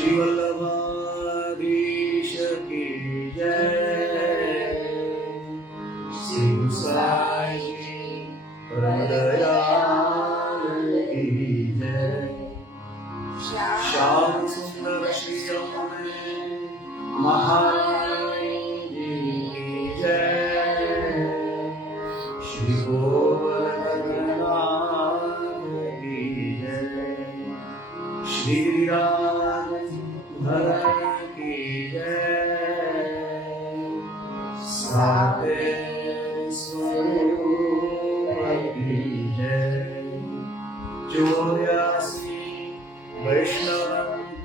श्री वल्लभाधीश की जय। सिंह साई हृदयाल की जय। श्याम सुंदर श्री रमण महारानी जी की जय। श्री गोवर्धननाथ की जय। श्री गिरिराज धरण की जय। साते स्वरूप की जय। 84 वैष्णव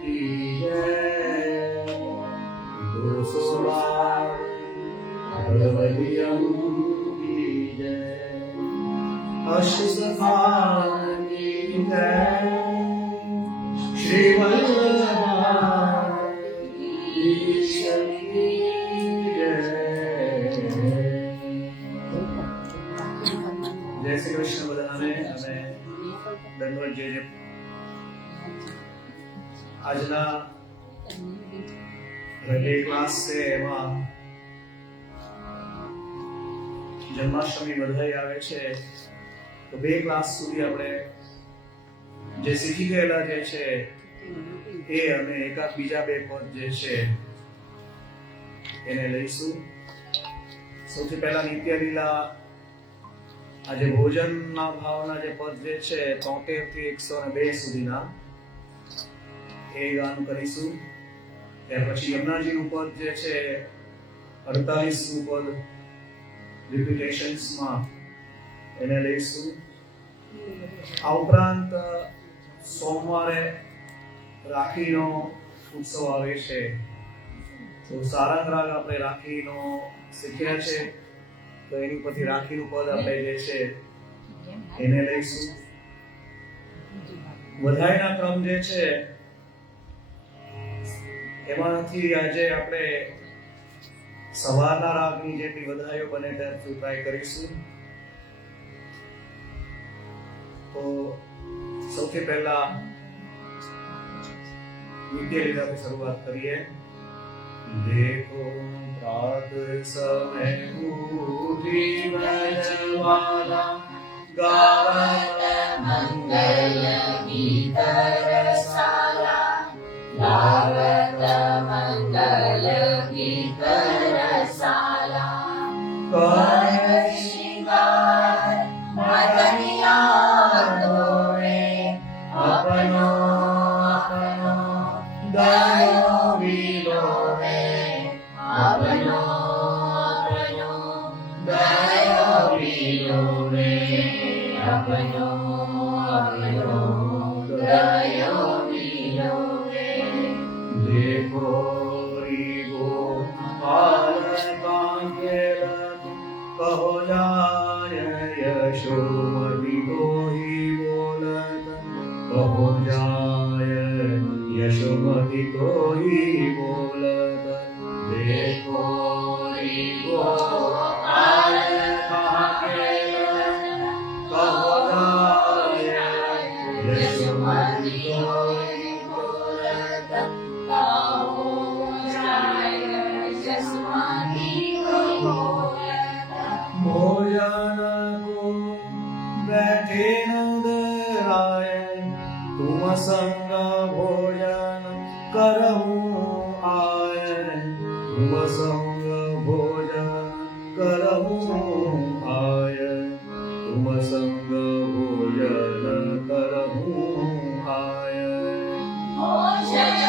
की जय। 216 भगवतियों की जय। अष्टस्थान की जय। श्री वल्लभाधीश की जय। जय श्री कृष्ण બધાને અમે દંડવત જે આજના જે ક્લાસ છે એમાં જન્માષ્ટમી બધાઈ આવે છે તો બે ક્લાસ સુધી આપણે જે શીખી ગયેલા જે છે એ અને એકાદ બીજા બે પદ જે છે એને લઈશું. સૌથી પહેલા નિત્ય લીલા આજે ભોજનના ભાવના જે પદ જે છે 73 થી 102 સુધીના એ ગાન કરીશું. ત્યાર પછી યમુનાજીનું પદ જે છે 48નું પદ રિપીટેશન્સમાં એને લઈશું. આ ઉપરાંત સોમવારે રાખીનો ઉત્સવ આવે છે તો સારંગ રાગ આપણે રાખીનો શીખ્યા છે તો એની પરથી રાખીનું પદ આપણે જે છે એને લઈશું. વધાઈના ક્રમ જે છે એમાંથી આજે આપણે સવારના રાગની જેટલી વધાઈઓ બને ત્યાંથી ટ્રાય કરીશું. તો સૌથી પહેલા નિત્ય લીલાથી શરૂઆત કરીએ. देखो प्रात समय उठी ब्रजवाला गावत मंगल गीत रसाला. गावत मंगल गीत रसाला. कर श्रृंगार मदनिया तोरे अपनो अपनो दयो विलोवे. अपनो अपनो दयो विलोवे. अपनो अपनो दयो विलोवे. देखो रीगो पाल कांकेल कहो जाय यशोमती गोही बोलत. कहो जाय यशोमती गोही बोलत. देखो रीगो पाल कांकेल कहो जाय यशोमती गोही बोलत. कहो जाय यशोमती गोही बोलत. भोजन को बैठे नंदराय तुम संग भोजन करहूँ आय. तुम संग भोजन करहूँ आय. तुम संग भोजन करहूँ आय. भोजन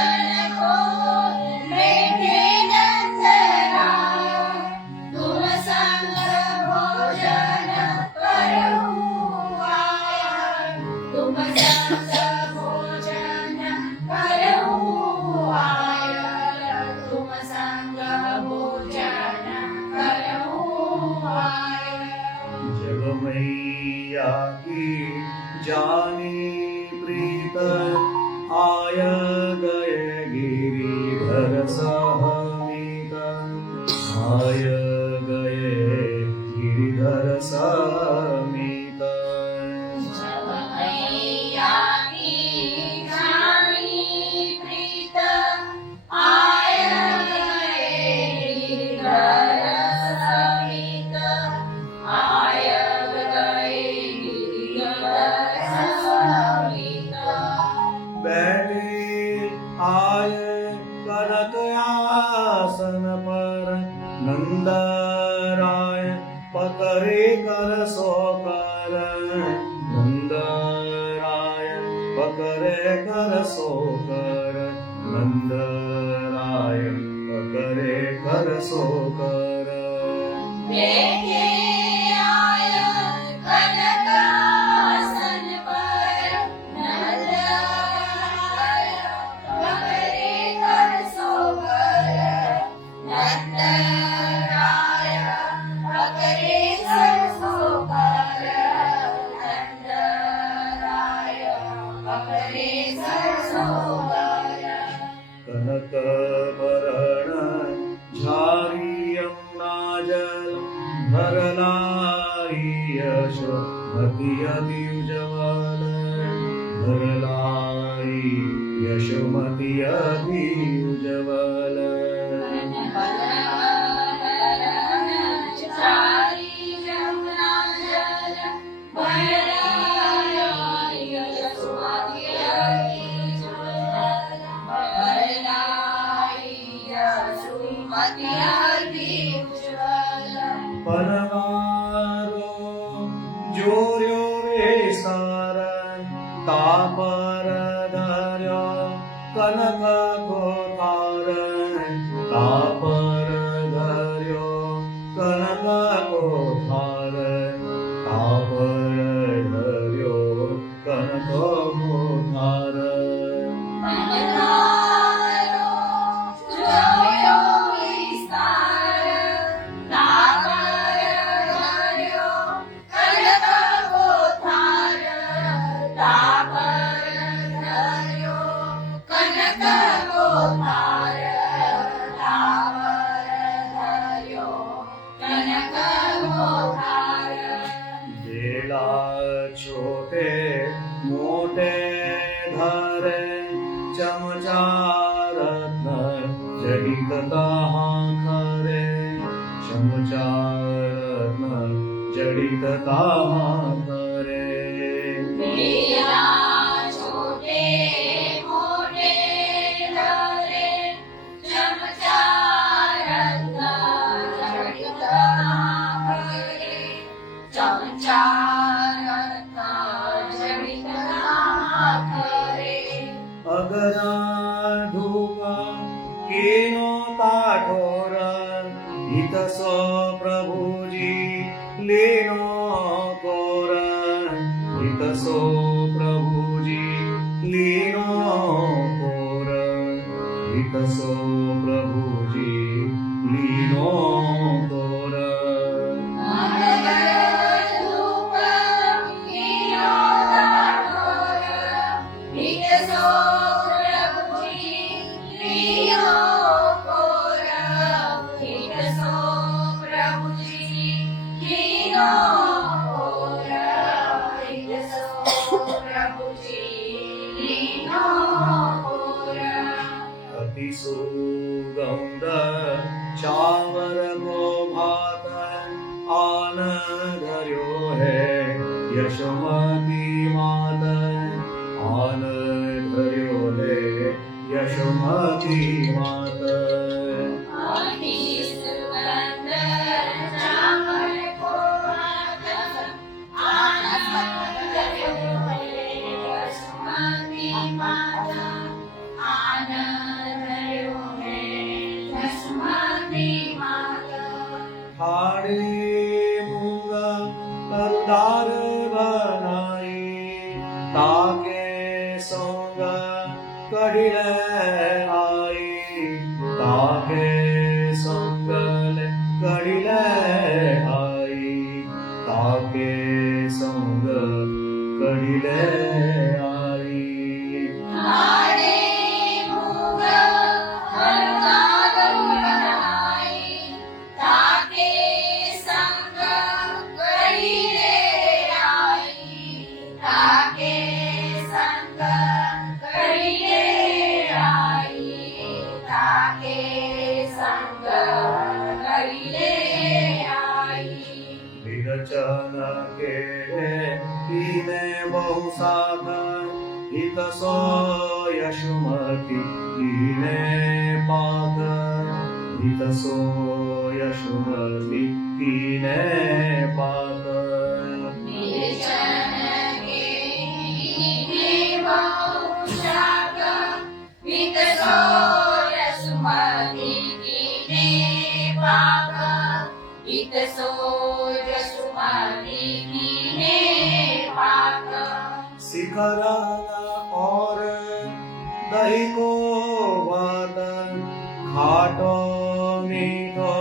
को बैठे नंदराय तुम संग भोजन करहूँ आय. तुम संग भोजन करहूँ आय. तुम संग भोजन करहूँ आय. जग मैया की जानी प्रीत आय गए गिरिधर सहमीत. आय गए गिरिधर सहमीत. जग मैया की जानी प्रीत अकरे कर सो कर नंदराय अकरे कर सो कर देखे आया कनकासन पर नंदराय अकरे कर सो कर नंदराय अकरे कर सो कर नंदराय अकरे कर सो कर कनक भरण झारी यमुना जल भरलाई यशोमती अभिजवल भरलाई यशोमती अभिजवल परवारो जोर्यो रे सार तापर धर्यो कनक कोठार तापर धर्यो कनक कोठार तापर धर्यो कनक कोठार बेला छोटे मोटे धरे चमचा रत्न जडित कहाँ खरे चमचा रत्न जडित कहाँ खरे अगरा धूप केनो ताठोर हितसो प्रभुजी लेनो कोर हितसो प्रभुजी लेनो कोर हितसो प्रभुजी लीनो कोर अति सुगंध चावर को भात आन धर्यो है यशोमती मात आन धर्यो है यशोमती मात हाड़े मूंग करदार बनाई ताके सोंग कड़िले आई ताके सोंगल कड़िले आई ताके सोंग कड़िले आई विरचन केले कीने बहु साधन हितसो यशुमती कीने पाद हितसो यशुमती कीने पाद विरचन केले बहु शिखराना और दही को भात खाटो मीठो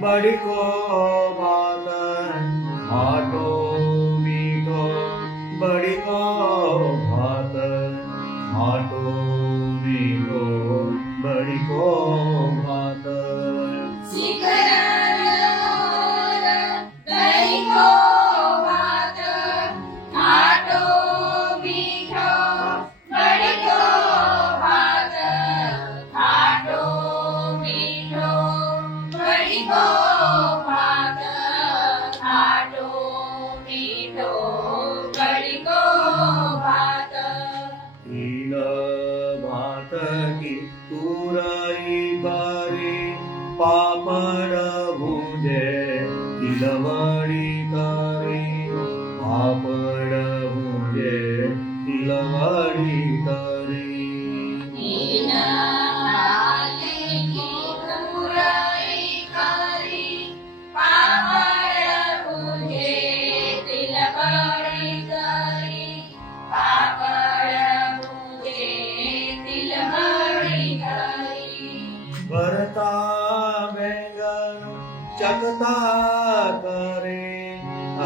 बड़ी को भात खाटो मीठो बड़ी को भात खाटो मीठो बड़ी को भात दही को भात खाटो मीठो बड़ी को भात खाटो मीठो बड़ी को भात खाटो मीठो बड़ी को भात तीन भात की तुरई बारी पापड़ भूजे तिलवड़ी करी पापड़ भूजे तिलवड़ी करी तीन आले की तुरई करी पापड़ भूजे तिलवड़ी करी पापड़ भूजे तिलवड़ी करी भरता बैंगन चकता करे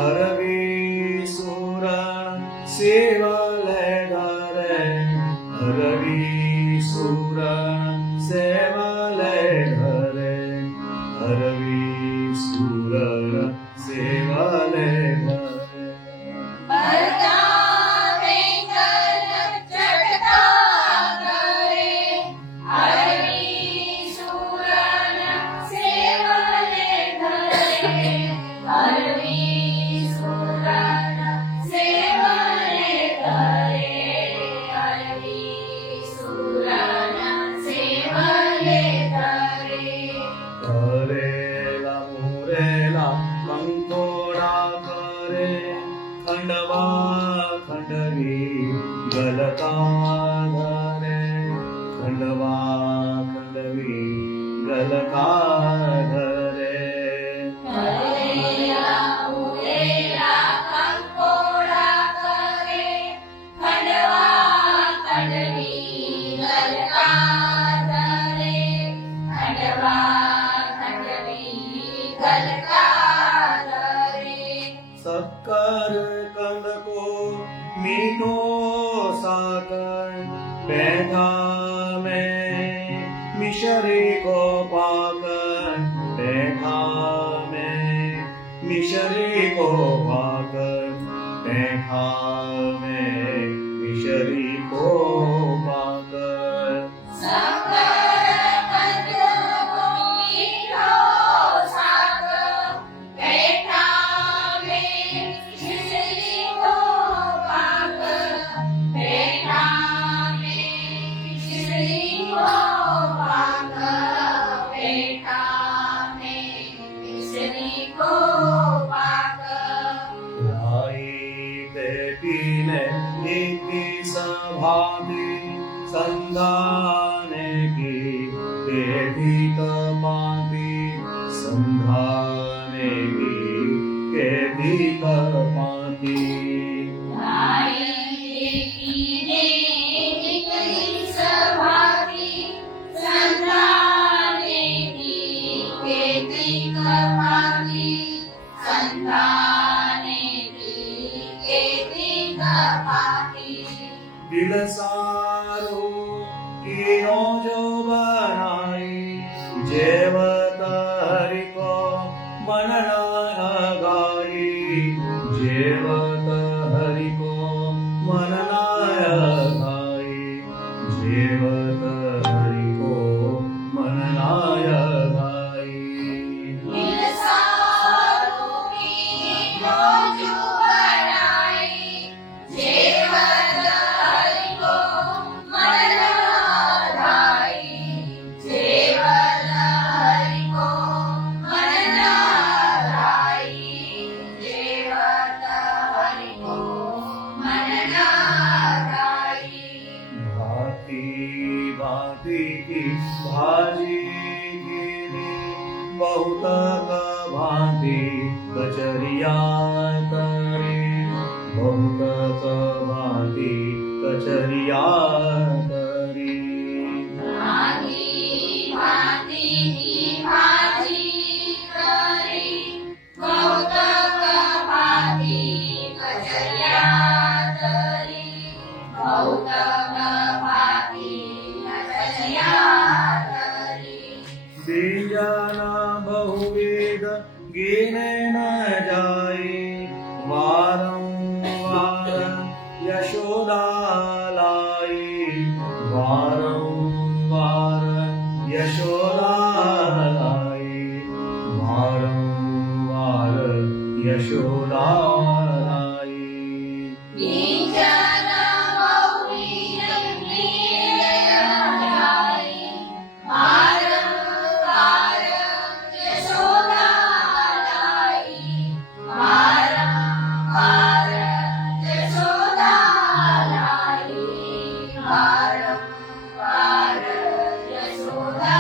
अरवी सुरण सेवल धरे अरवी सुरण सेवल धरे अरवी सुरण सेवल धरे भरता बैंगन चटका करे अरवी सुरण सेवले धरे अरवी सुरण सेवले धरे अरवी सुरण सेवले धरे करेला मुरेला कंकोडा करे खंडवा खंडवी गलता धरे खंडवा खंडवी गलता धरे करेला उरेला कंकोडा करे खंडवा खंडवी गलका धरे खंडवा खंडवी गलका धरे सक्कर कंद को मीठो साकर बैठा में मिश्री को पाकर बैठा में मिश्री को पाकर बैठा में मिश्री को पाकर साकर कंद को मीठो साकर बैठा में मिश्री को पाकर बैठा में मिश्री को पाकर बैठा में मिश्री को पाकर लाई ते पीने नीति सभाती संधाने की पेटी कपाती संधाने की पेटी कपाती दिल सारो किनो जो बनाई जेवत हरि को मन न गाई जेवत हरि को मन न गाई जेवत हरि को मन न गाई भांति की भाजी गिरी बहुत भांति कचरिया तरी बहुत भांति कचरिया करी भाती भातीची भाजी करी कौतक भाती कचरिया तरी कौतक भाती कचरिया तरी बीजाना बहुवेद गिने न जाई वारंवार यशोदा लाई वारंवार यशोदा लाई वारंवार यशोदा लाई बीजन बहुविध लीलाई वारंवार यशोदा लाई वारंवार यशोदा लाई वारंवार यशोदा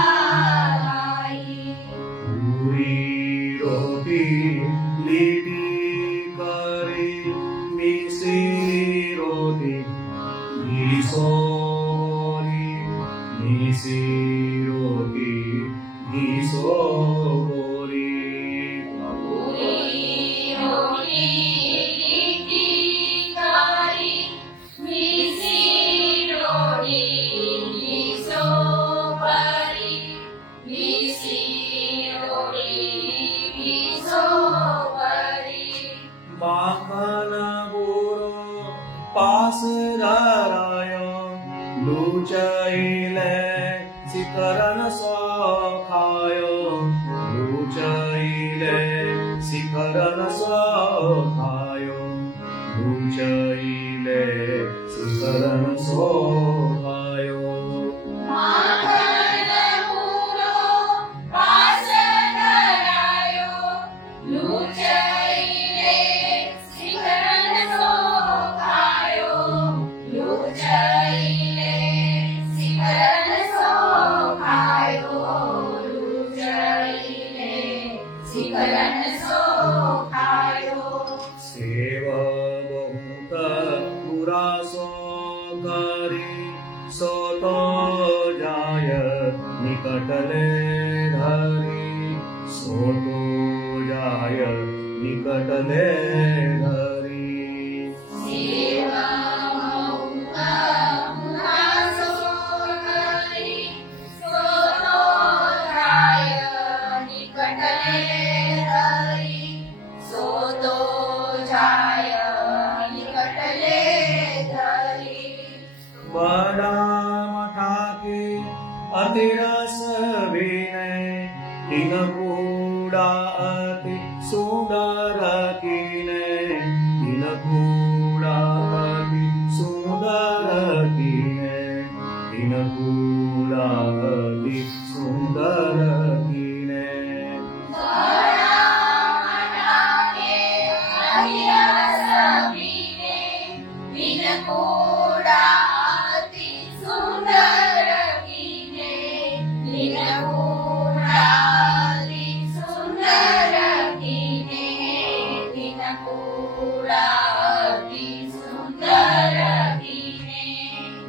लाई पूरी रोटी लीटी करी मिसी रोटी घिसोरी मिसी रोटी घिसोरी पूरी रोटी लिट्टी करी मिसी रोटी मिसो परी मिसी रोटी मिसो परी माखन बुरो पास धरायो लुचैले शिखरन सो खायो लुचैले शिखरन सो खायो लुचैले शिखरन सो खायो माखन पूरो पास धरायो लुचैले शिखरन सो खायो लुचैले शिखरन सो खायो लुचैले शिखरन सो खायो सेव बहुत पुरासो करी सोतो जाय निकटले धरी सोतो जाय निकटले धरी सेवा मौका मुहासो करी सोतो जाय निकटले धरी सोतो जाय निकटले धरी बदाम ठाके अतिरस विनय तीन कूड़ा अति सुंदर कीने तीन कूड़ा अति सुंदर कीने तीन कूड़ा अति सुंदर कीने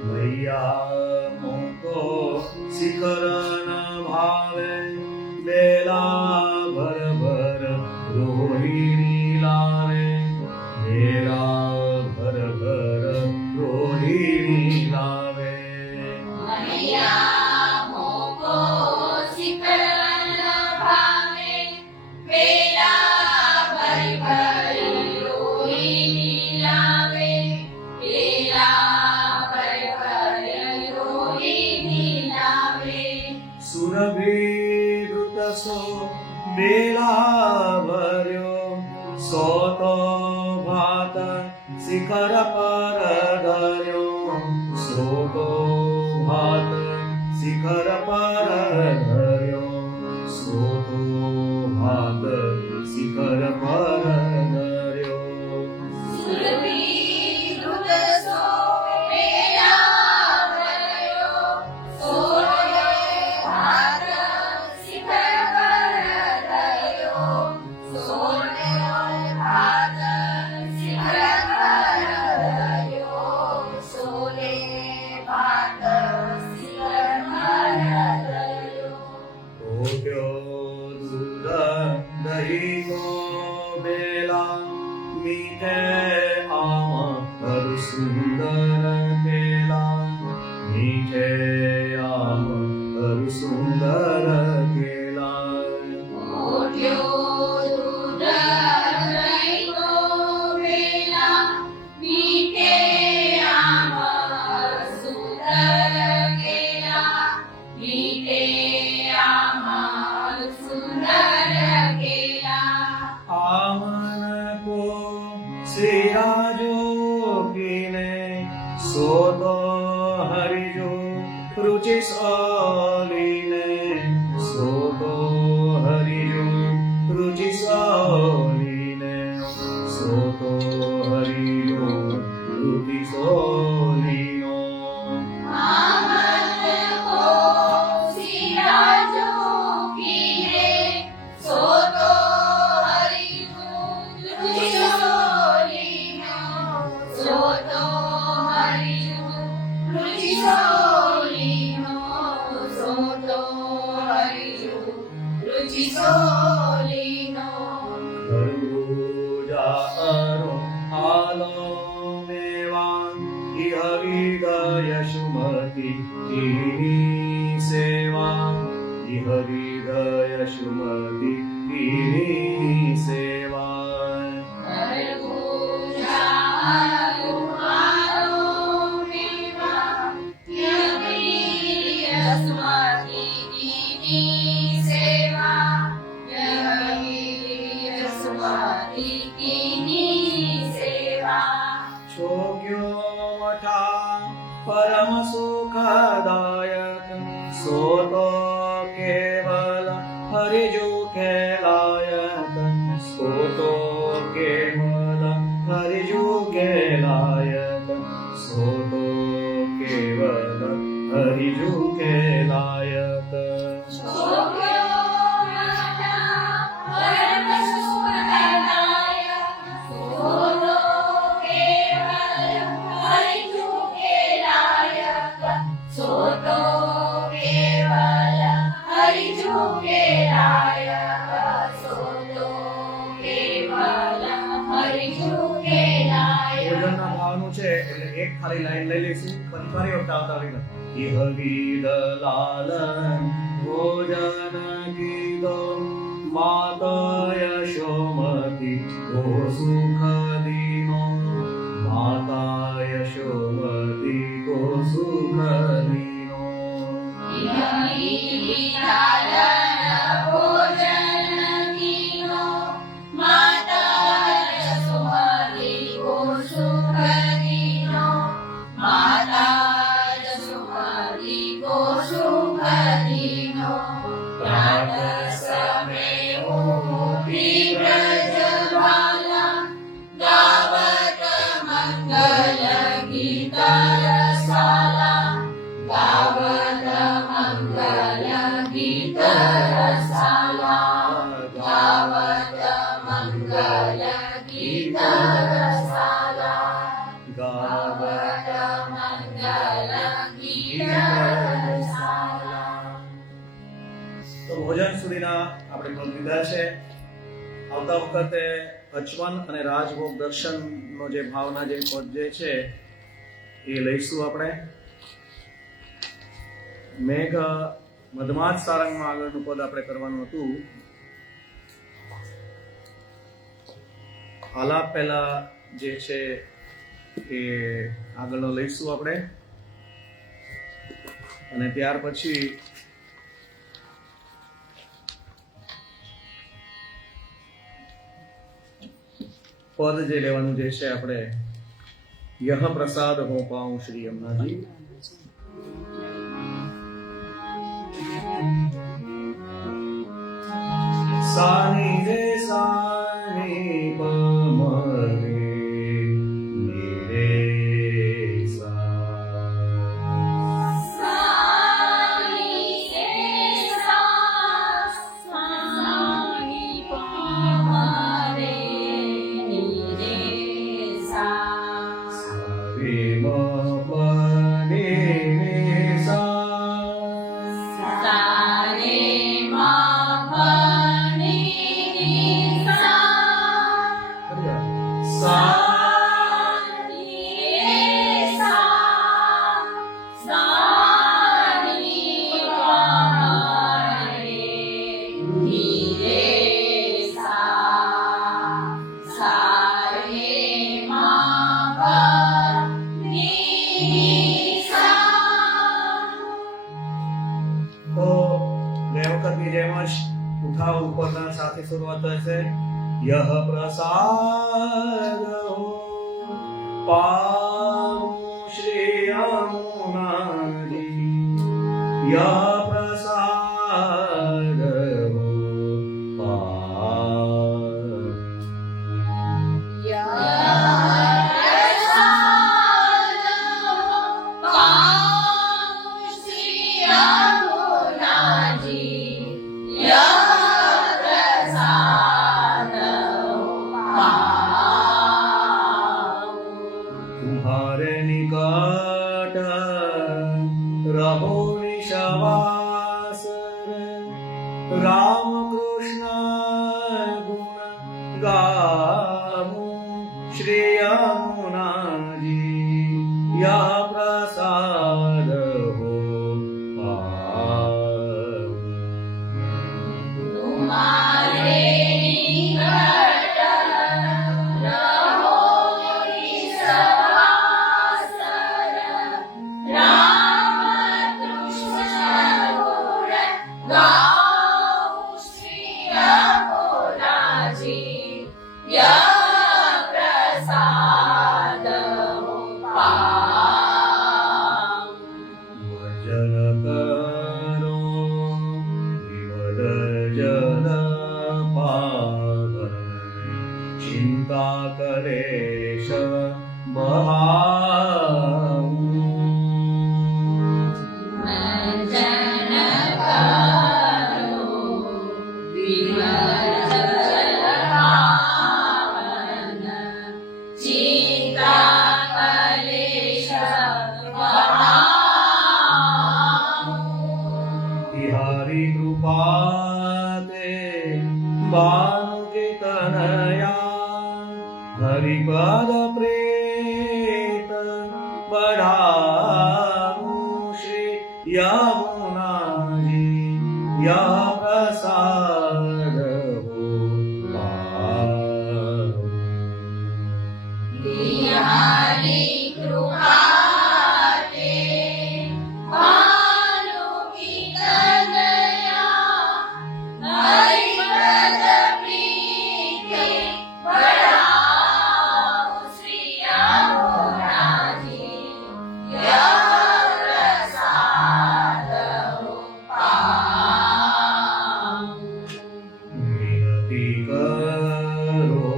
भैया मोको शिखरन भावे बेला भर भर रोहिणी लावे बेला भर भर रोहिणी लावे सुरभि द्रुत सो बेला भर्यो सोतो भात शिखर पर धर्यो सोतो भात शिखर पर धर्यो सोतो भात शिखर पर धर्यो सोने मीठे आम हरि सुंदर केला મોઢ્યો દૂધ રહીતો વેલા મીઠે આમ સુંદર કેલા મીઠે આમ સુંદર કેલા आमन को सिया जो पीने सोतो हरि जो रुचि सालीने सोतो हरि जो रुचि सालीने सोतो हरि जो रुचि सालीनो આમન કો સિયા જો કીને સોતો હરિનો રુચિ સોલીનો સોતો હરિનો રુચિ સોલીનો સોતો હરિનો રુચિ સોલીનો खरबूजा अरो आलो मेवा इह विदय सुमति इनी सेवा इह विदय सुमति इनी सेवा छोग्यो मठा परम सुखदायक सोतो केवल हरिजु केलायक सोतो केवल हरिजु केलायक सोतो केवल हरिजु केलायक ભોજનના ભાવનું છે એટલે એક ખાલી લાઈન લઈ લઈશું પછી ફરી વખત આવતા રહીને ઇહ વિદ લાલન ભોજન કીધો માતા યશોમતી કો સુખ દીનો માતા યશોમતી કો સુખ દીનો તો ભોજન સુધીના આપણે પદ લીધા છે. આવતા વખતે અચવન અને રાજભોગ દર્શનનો જે ભાવના જે પદ જે છે એ લઈશું આપણે. મેઘ મધમાત સારંગમાં આગળનું પદ આપણે કરવાનું હતું. આલાપ પહેલા જે છે એ આગળનો લઈશું આપણે અને ત્યાર પછી પદ જે લેવાનું જે છે આપણે યહ પ્રસાદ હો પાઉં શ્રી યમુનાજી. સાની રે સાની પમરે નિરે સા રે મ सुरुवात થશે यह प्रसाद हो पामु श्री यमुनाजी यह प्रसाद हो पामु तुम्हारे निकट रहो निशवास राम कृष्ण गुण गामु श्री यमुना जी यह प्रसाद हो पामु। तुम्हारे निकट रहो निस्वास राम कृष्ण गुण गाओ श्री यमुना जी यह प्रसाद हो पामु। भजन करो विमल जन पावन चिंता कलेश बहाऊ। भजन करो विमल जल पावन चिंता कलेश बहाऊ। तिहारी कृपा ते बानु के तनया हरिपद प्रेत बढ़ाऊ श्री यमुना जी यह प्रसाद हो पामु। बिहारी कृपा ते भानु की कन्हैया हरिपद प्रीति बढ़ाओ श्री यमुना जी यह प्रसाद हो पामु। विनती करो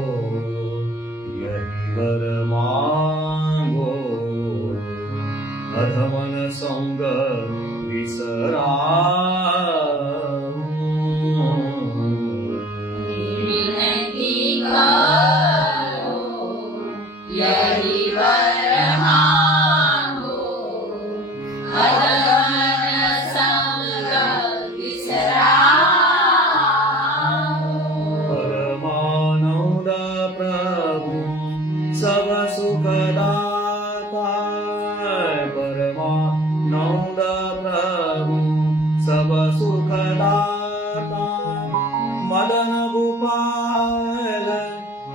यही वर मांगो अधमन संग विसराऊ। विनती करो यही वर मांगो अधमन संग विसराओ। परमानंद प्रभु सब सुखदाता परमानंद प्रभु सब सुखदाता मदन गोपाल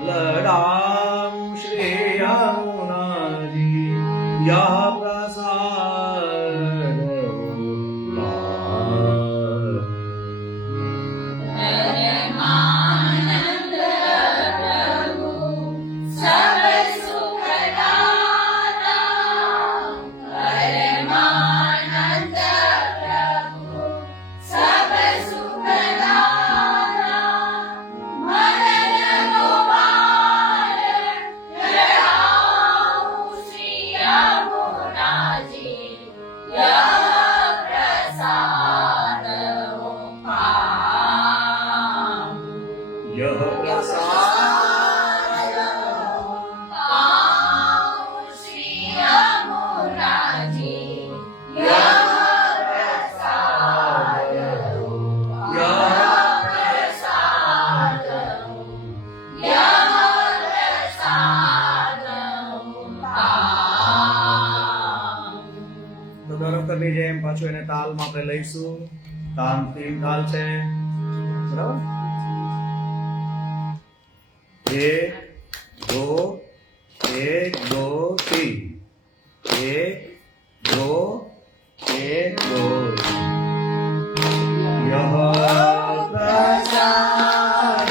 लड़ाऊ श्री यमुना जी यह प्रसाद हो पामु। परमानंद प्रभु सब सुखदाता परमानंद प्रभु सब सुखदाता मदन गोपाल लड़ाऊ श्री यमुना जी यह प्रसाद हो पामु। यह प्रसाद पामु श्री यमुना जी यह प्रसाद हो यह प्रसाद हो यह प्रसाद हो पामु। તો દર વખતની જેમ પાછું એને તાલમાં આપણે લઈશું તાલ તીન તાલ છે બરાબર एक दो तीन एक दो यह प्रसाद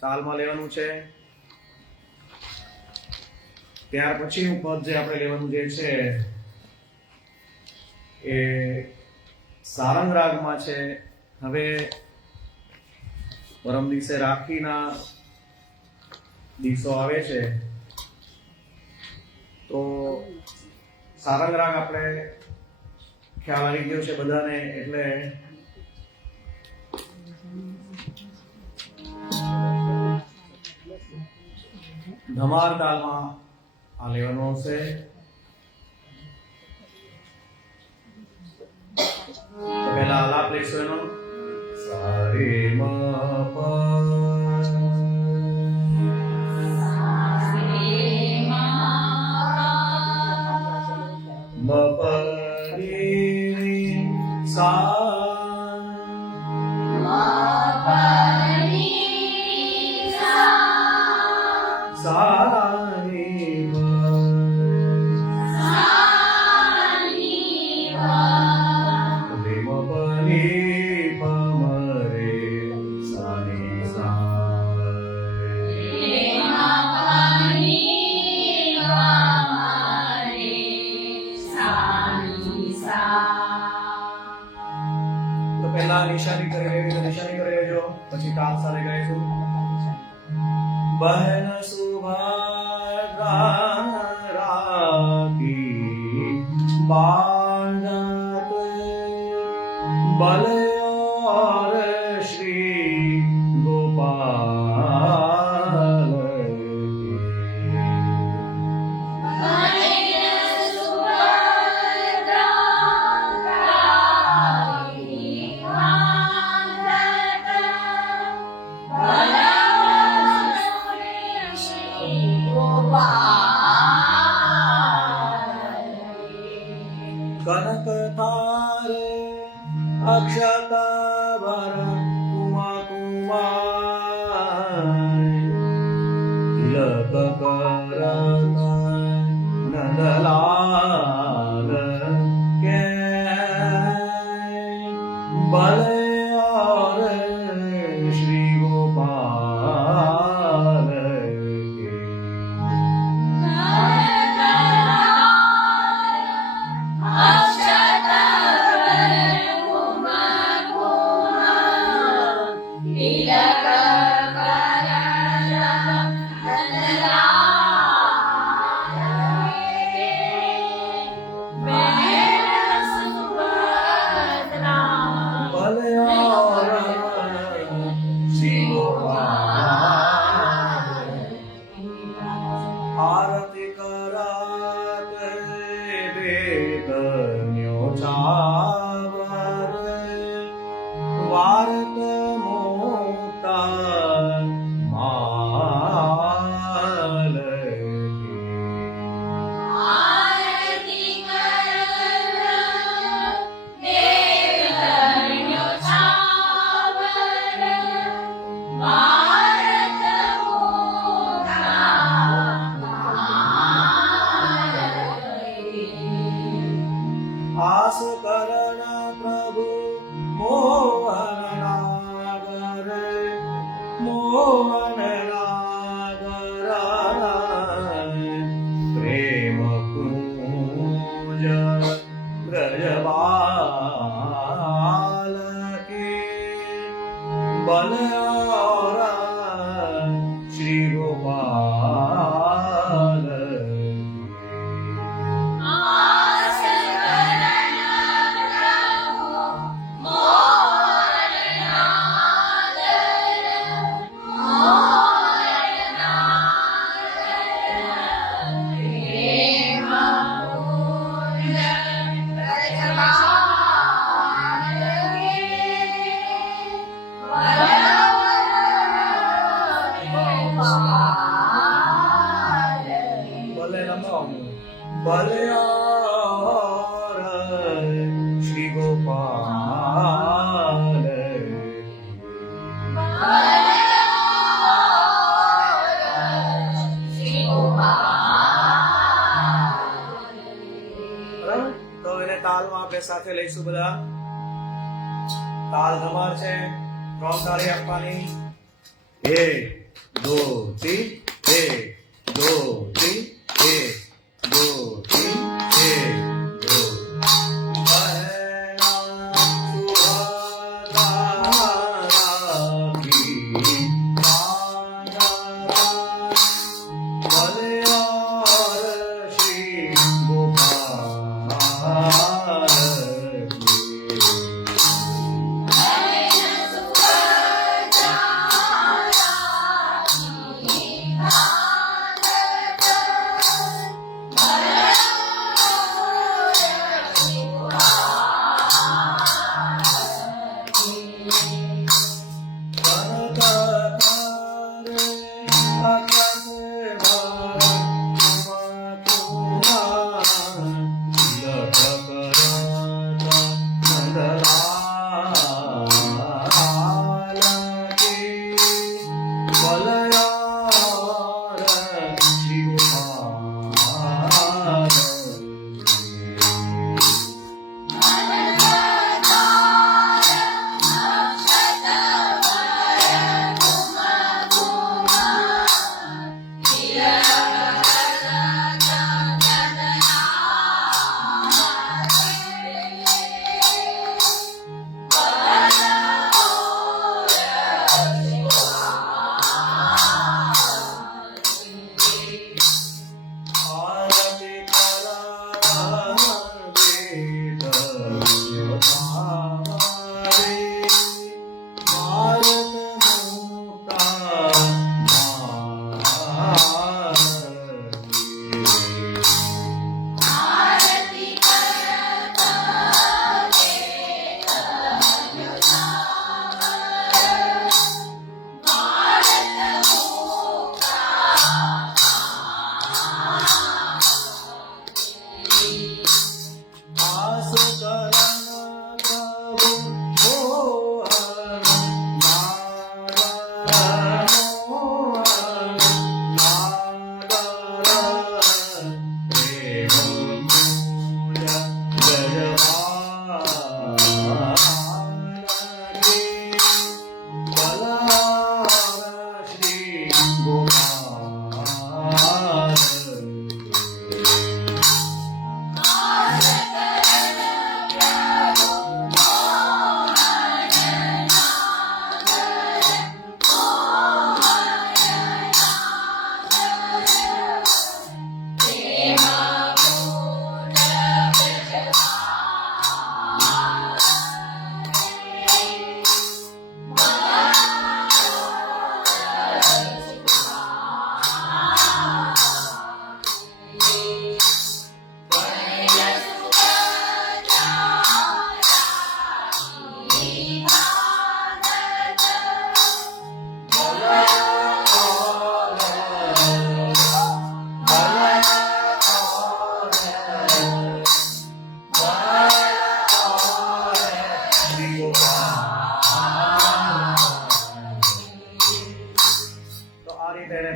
તાલમાં લેવાનું છે. ત્યાર પછીનું પદ જે આપણે લેવાનું જે છે એ સારંગ રાગમાં છે. હવે પરમ દિવસે રાખીના દિવસો આવે છે તો સારંગ રાગ આપણે ખ્યાલ આવી ગયો છે બધાને, એટલે ધમાર તાલમાં આ લેવાનું આવશે. તો પહેલા આલાપ લઈશું એનો સારે મ પ મ પ રે સા નિશાની કરી લેવી તો નિશાની કરી લેજો, પછી તાલ સાથે ગાઈશું. બહેન સુભદ્રા રાખી બાંધત બલયોર શ્રી ગોપાલ કનક તાર અક્ષતા ભર કુમા કુમાર તિલક કરત નંદલાલ કે બલયોર શ્રી ગોપાલ કે આરતી કરાત બેકન્યો ચાવર વારત મોટા માલ આસ કરણ પ્રભુ મોહન નાગર મોહન નાગર પ્રેમ કુંજ બ્રજબાલ કે બલયોર શ્રી ગોપાલ બલયોર શ્રી ગોપાલ તો એને તાલમાં આપણે સાથે લઈશું બધા. તાલ ધમાર છે, 3 તાળી આપવાની. एक दो तीन, एक दो तीन, एक दो तीन, एक दो। बहना सुभद्रा राखी बांधता, मलयार श्री गोपाल की।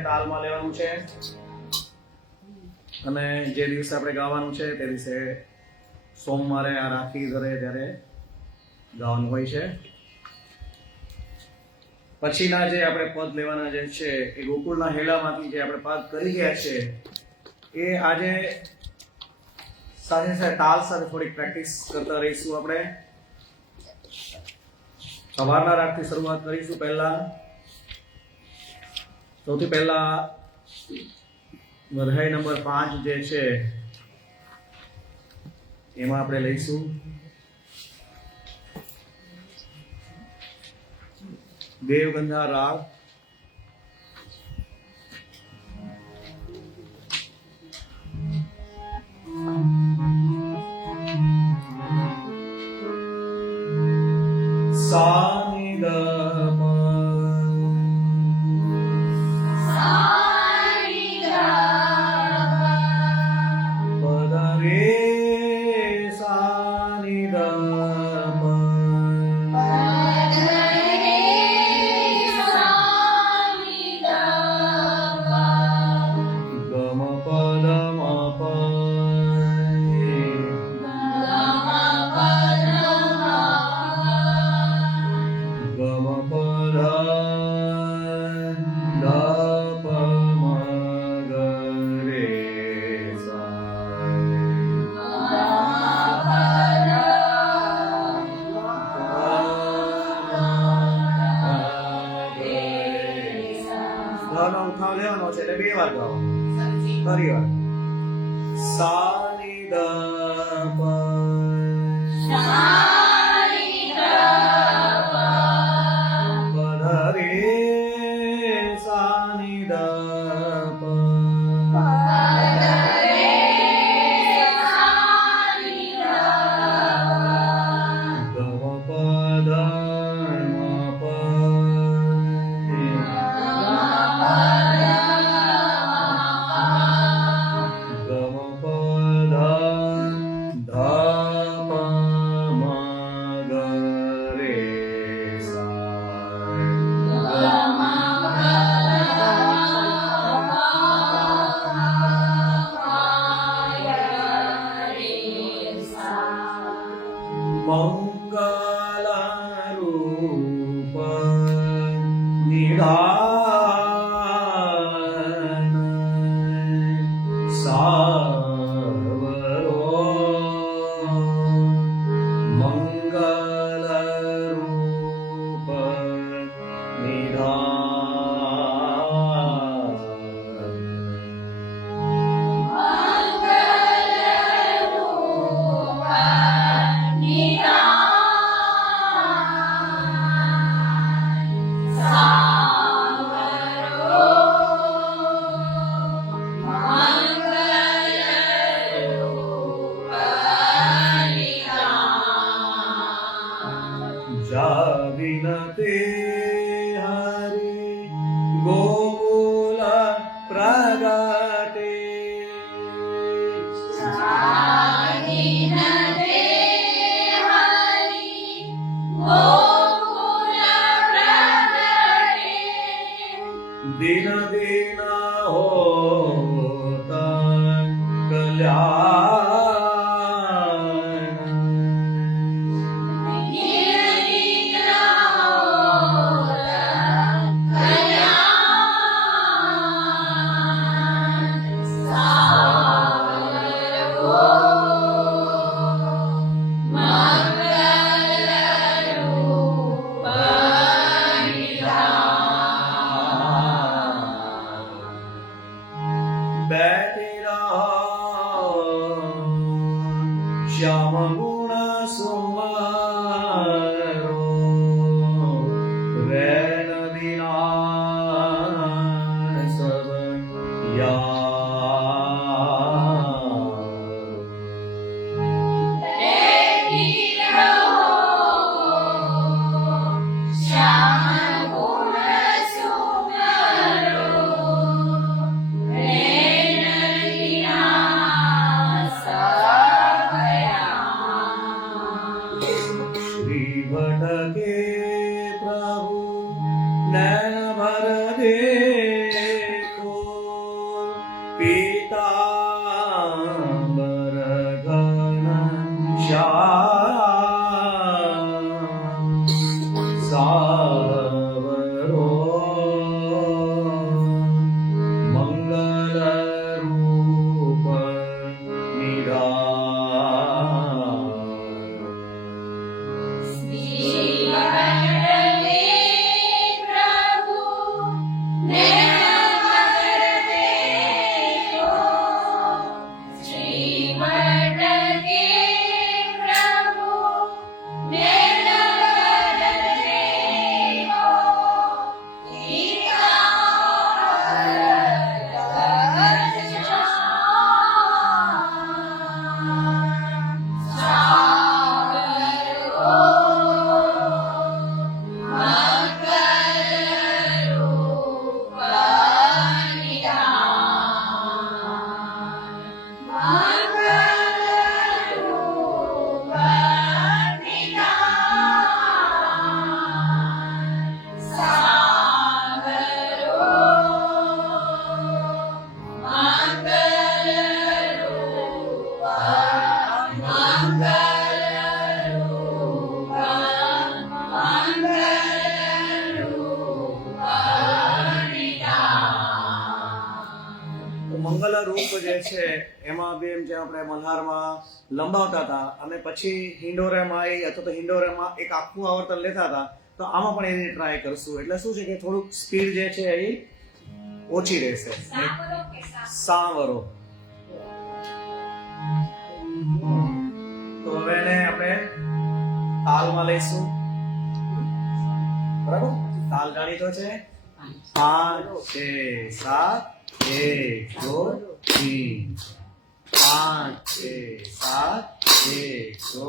તાલમાં લેવાનું છે અને જે દિવસે આપણે ગાવાનું છે તે દિવસે સોમવારે આ રાખી ધરે ત્યારે ગાવાનું હોય છે. પછીના જે આપણે પદ લેવાના જે છે એ ગોકુળના હેલામાંથી જે આપણે પદ કરી ગયા છે એ આજે સાથે સાથે તાલ સાથે થોડીક પ્રેક્ટિસ કરતા રહીશું. આપણે સવારના રાગથી શરૂઆત કરીશું. સૌથી પહેલા વધાઈ નંબર 5 જે છે એમાં આપણે લઈશું દેવગંધા રાગ. નો ઉઠાવ લેવાનો છે એટલે 2 વાર ગાવાનો. ફરી વાર સા ની દ પ મંગલારૂપ નિધાન સાવરો મંગલારૂપ નિધાન જાવિનતે હરિ ગોકુલ પ્રગટે દિન દિન હોતા કલ્યાણ શ્યામ ગુણ સુમારો રેણ દિના સબ भटके प्रभु नैन भर देखो पीतांबर घन श्याम सावरो मंगल रूप निधान મંગલ રૂપ જે છે એમાં બી એમ જે આપણે મલ્હારમાં લંબાવતા હતા અને પછી હિંડોરામાં અથવા તો હિંડોરામાં એક આખું આવર્તન લેતા હતા, તો આમાં પણ એની ટ્રાય કરશું. એટલે શું છે કે થોડુંક સ્પીડ જે છે એ ઓછી રહેશે. સાંભળો કે સાવરો. તો હવે એને આપણે તાલમાં લઈશું. બરાબર? તાલ જાણીતો છે. 5 6 7 1 2 3. 5 6 7 1 5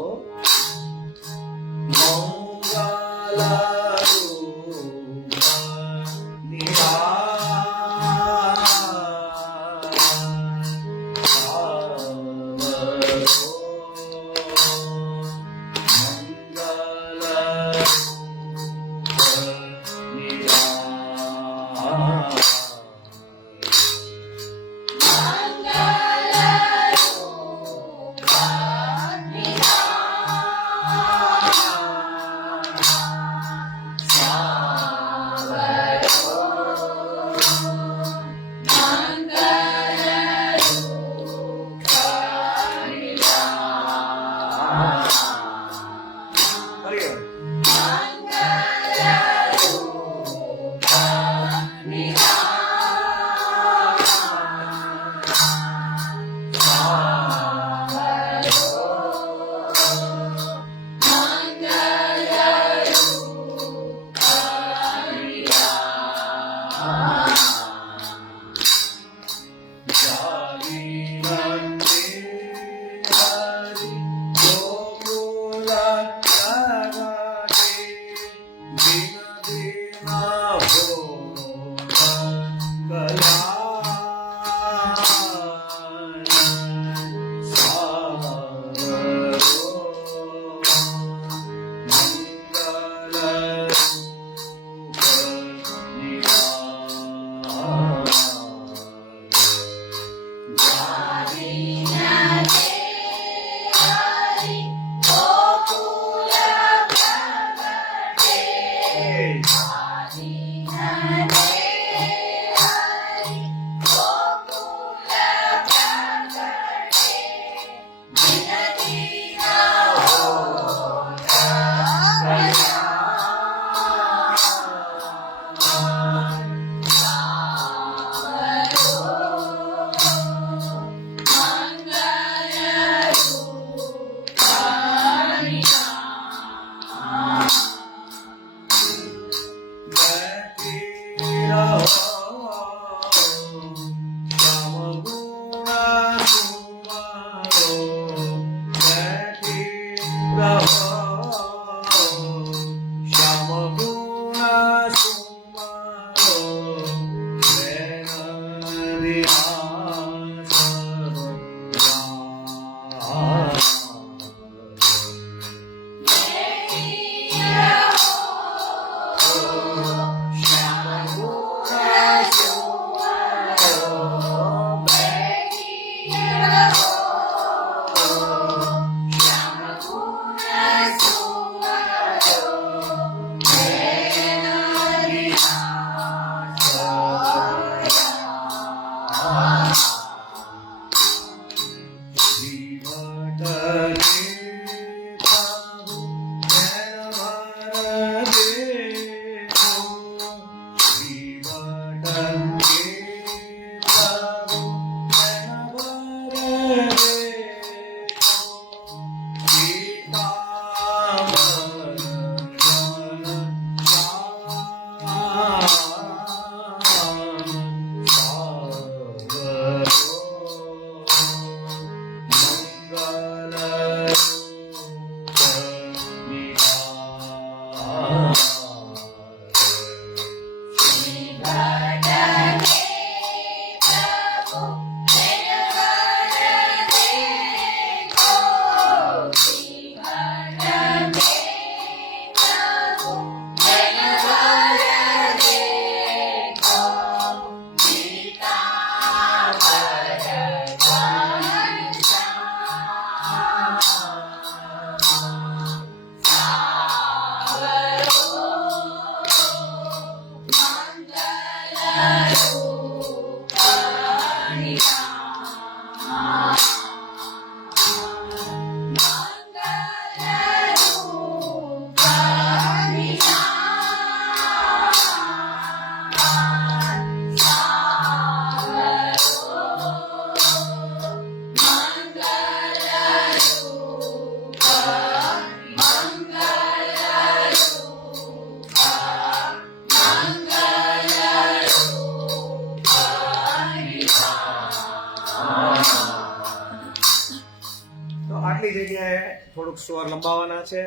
આટલી જગ્યાએ થોડુંક સ્વર લંબાવવાના છે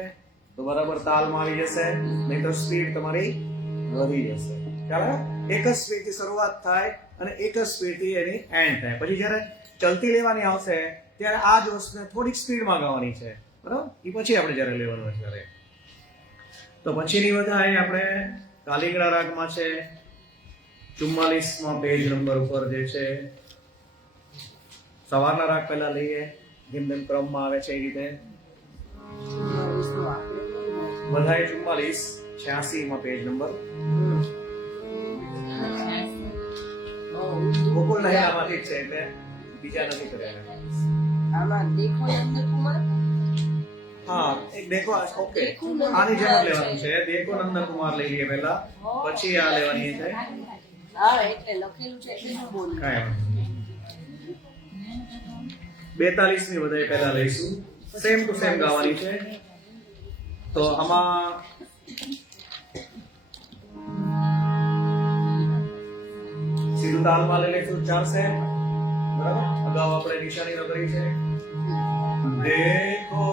તો બરાબર તાલમાં આવી જશે, નહીં તો સ્પીડ તમારી વધી જશે. ખ્યાલ આવ્યો? એક જ સ્પીડથી શરૂઆત થાય અને એક જ સ્પીડથી એની એન્ડ થાય. પછી જ્યારે ચલતી લેવાની આવશે ત્યારે આ જ વસ્તુને થોડીક સ્પીડમાં ગાવાની છે, બરાબર? એ પછી આપણે જ્યારે લેવાનું હોય ત્યારે. તો પછીની વધાય આપણે કાલિંગડા રાગમાં છે 44માં પેજ નંબર ઉપર જે છે સવારના રાગ પહેલા લઈએ, જેમ જેમ ક્રમમાં આવે છે એ રીતે. વધાય 44, 86માં પેજ નંબર. ગોકુલ લહેરામાંથી જ છે એટલે બીજા નથી કર્યા. આમાં દેખો નંદકુમાર. હા, એક દેખો. ઓકે, આની જેમ જ લેવાનું છે. દેખો નંદકુમાર લઈ લઈએ પહેલા, પછી આ લેવાની છે. હા, એટલે લખેલું છે એટલે હું બોલું. કાંઈ વાંધો નહીં. 42ની વધારે પહેલા લઈશું. સેમ ટુ સેમ ગાવાની છે. તો આમાં સીધું તાલમાં લઈ લઈશું, ચાલશે? બરાબર? અગાઉ આપણે નિશાની ન કરી છે. દેખો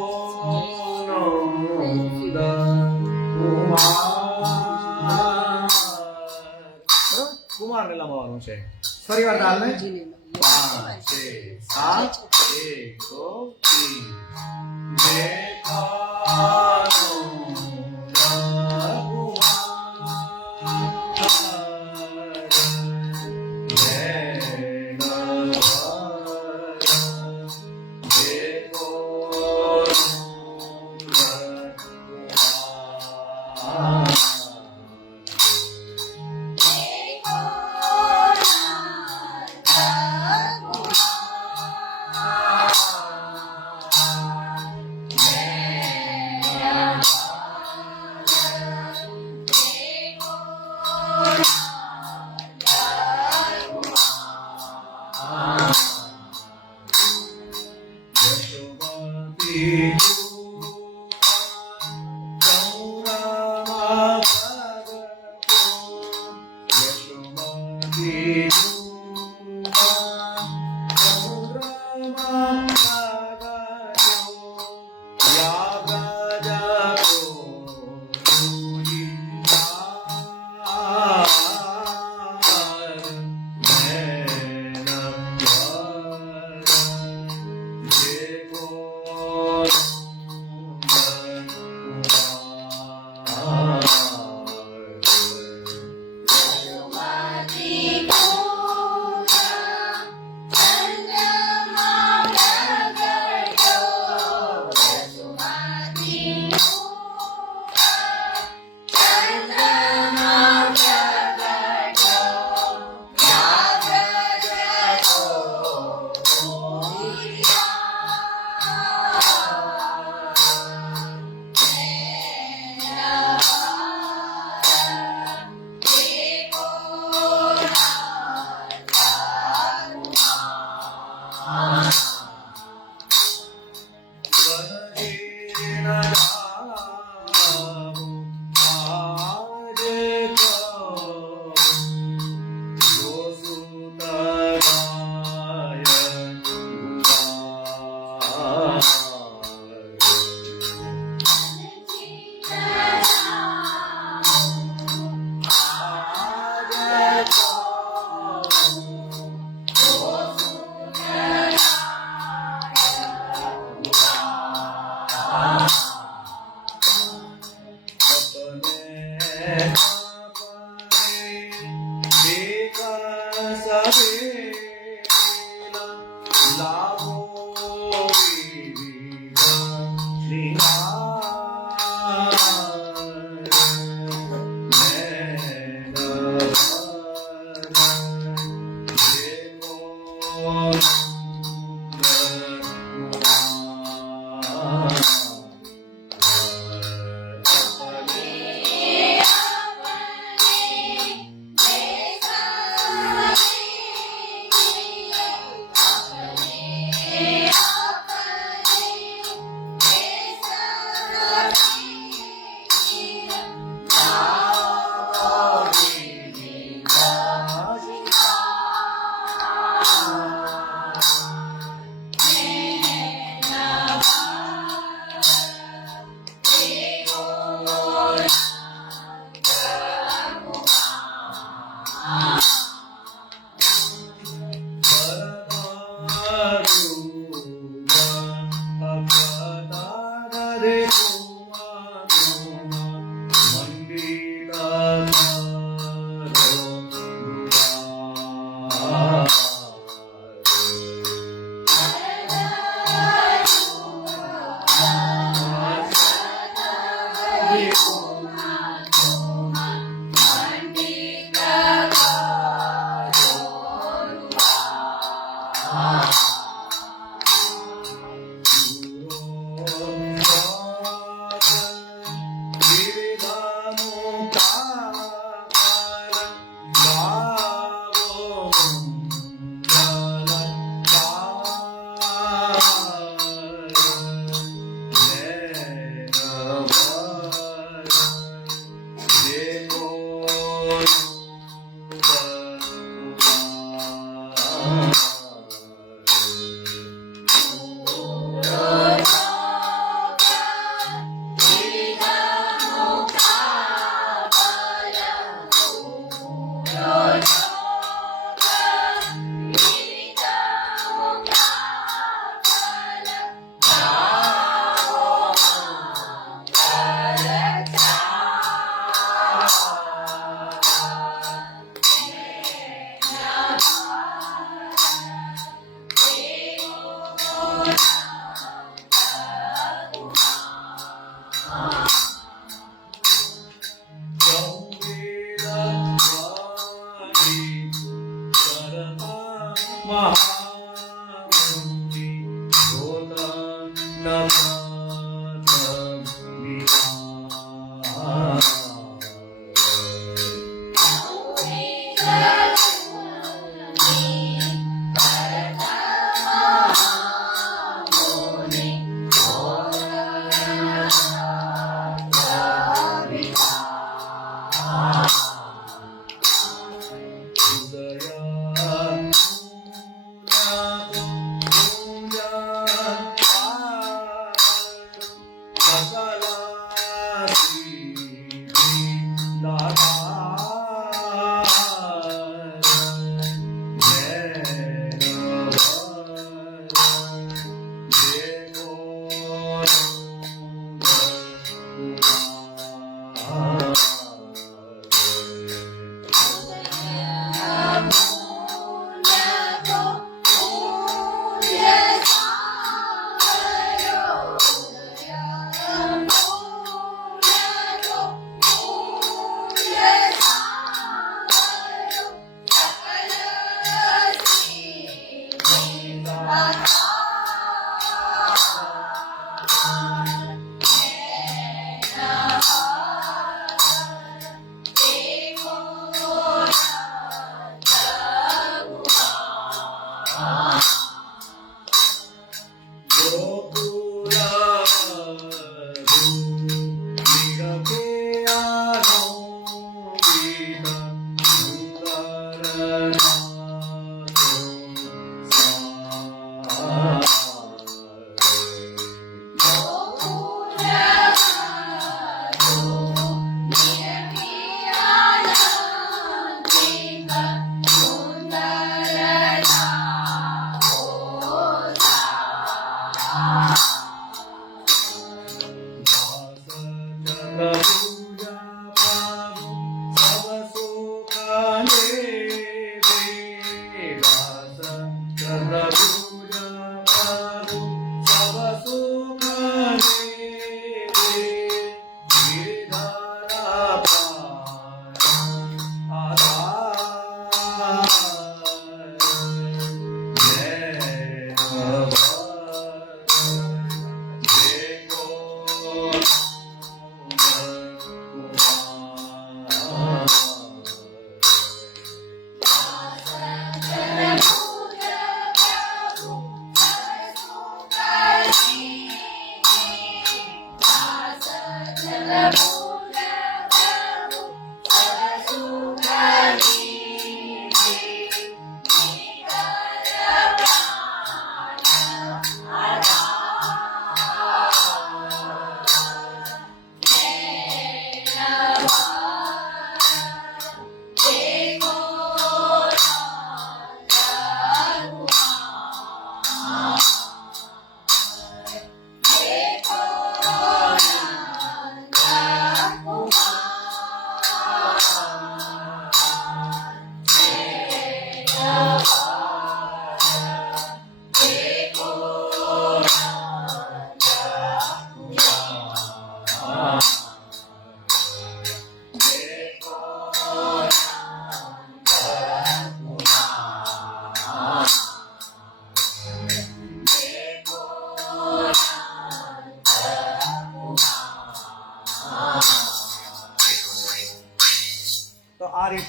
કુમાર ને લંબાવવાનું છે. ફરી વાર તાલ ને 5 6 7 1 2 3 દેખો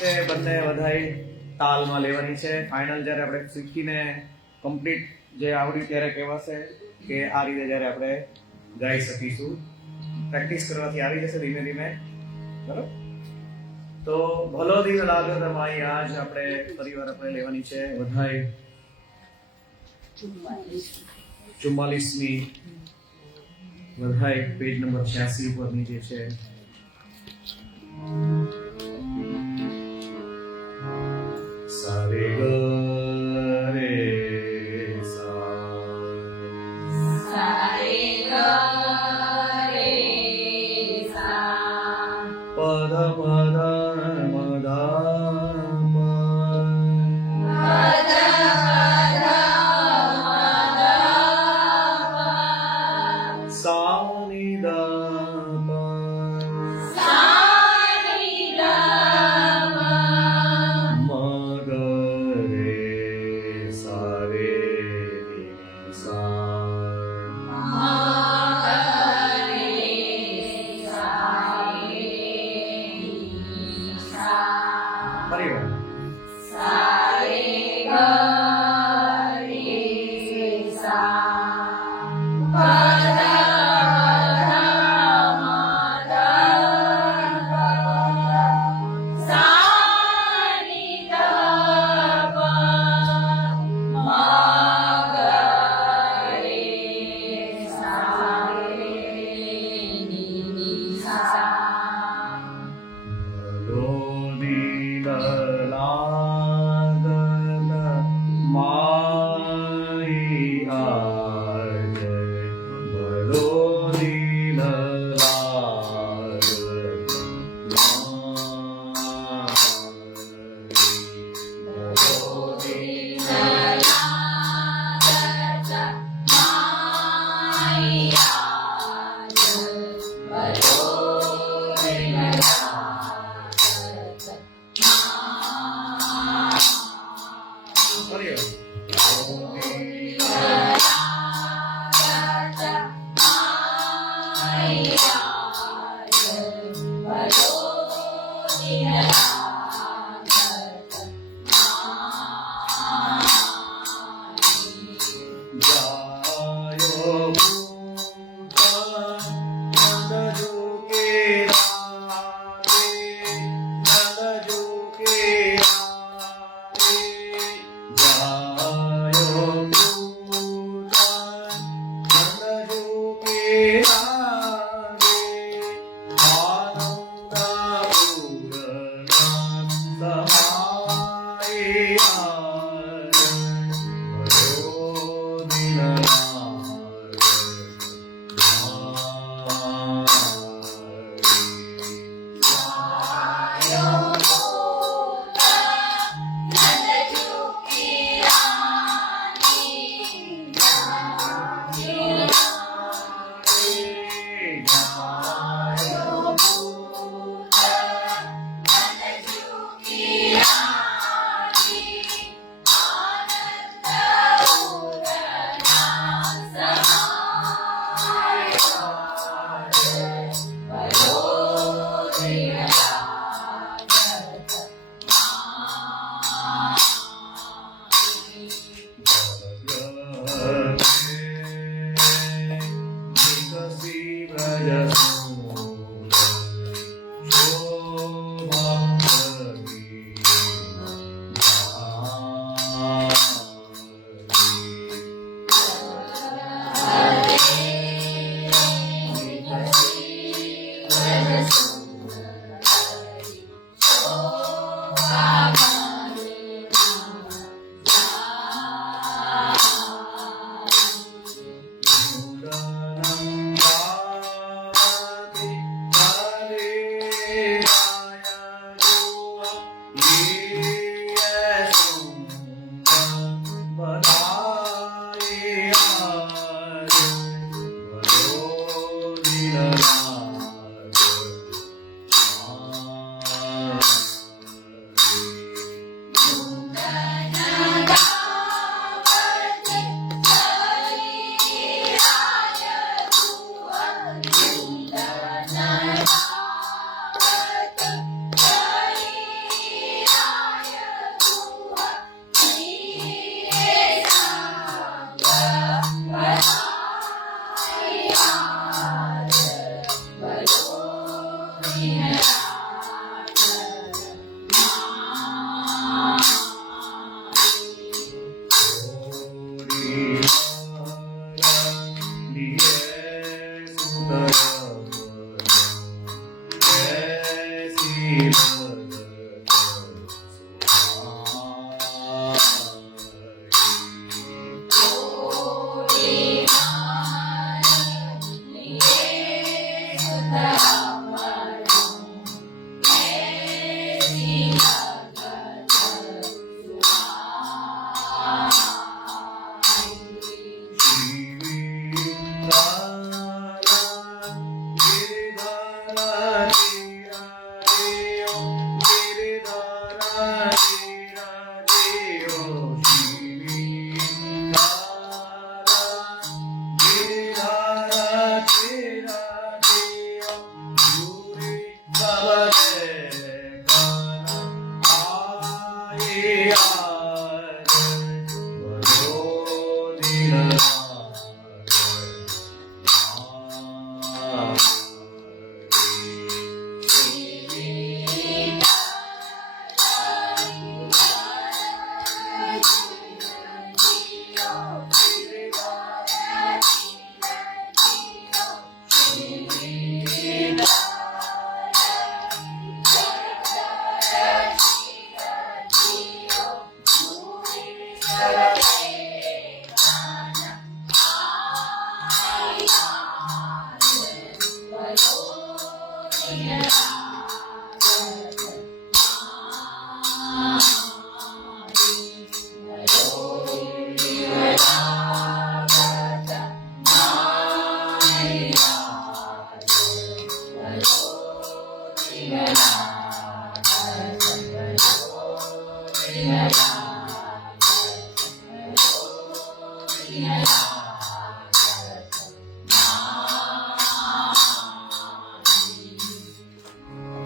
રીતે બંને બધાય તાલમાં લેવાની છે. ફાઇનલ જ્યારે આપણે શીખીને કમ્પ્લીટ જે આવડી ત્યારે કહેવાશે કે આ રીતે જ્યારે આપણે ગાઈ શકીશું. પ્રેક્ટિસ કરવાથી આવી જશે ધીમે ધીમે. બરાબર? તો ભલો દિન લાગ્યો તમારી આજ આપણે ફરીવાર આપણે લેવાની છે બધાય 44મી બધાય પેજ નંબર 86 ઉપરની જે છે સારે ગ રે સા સારે ગ રે સા પદ પદ મધા પદ પદ મદ સાની દા સાની દ મગ રે સારે સા ફરી વાર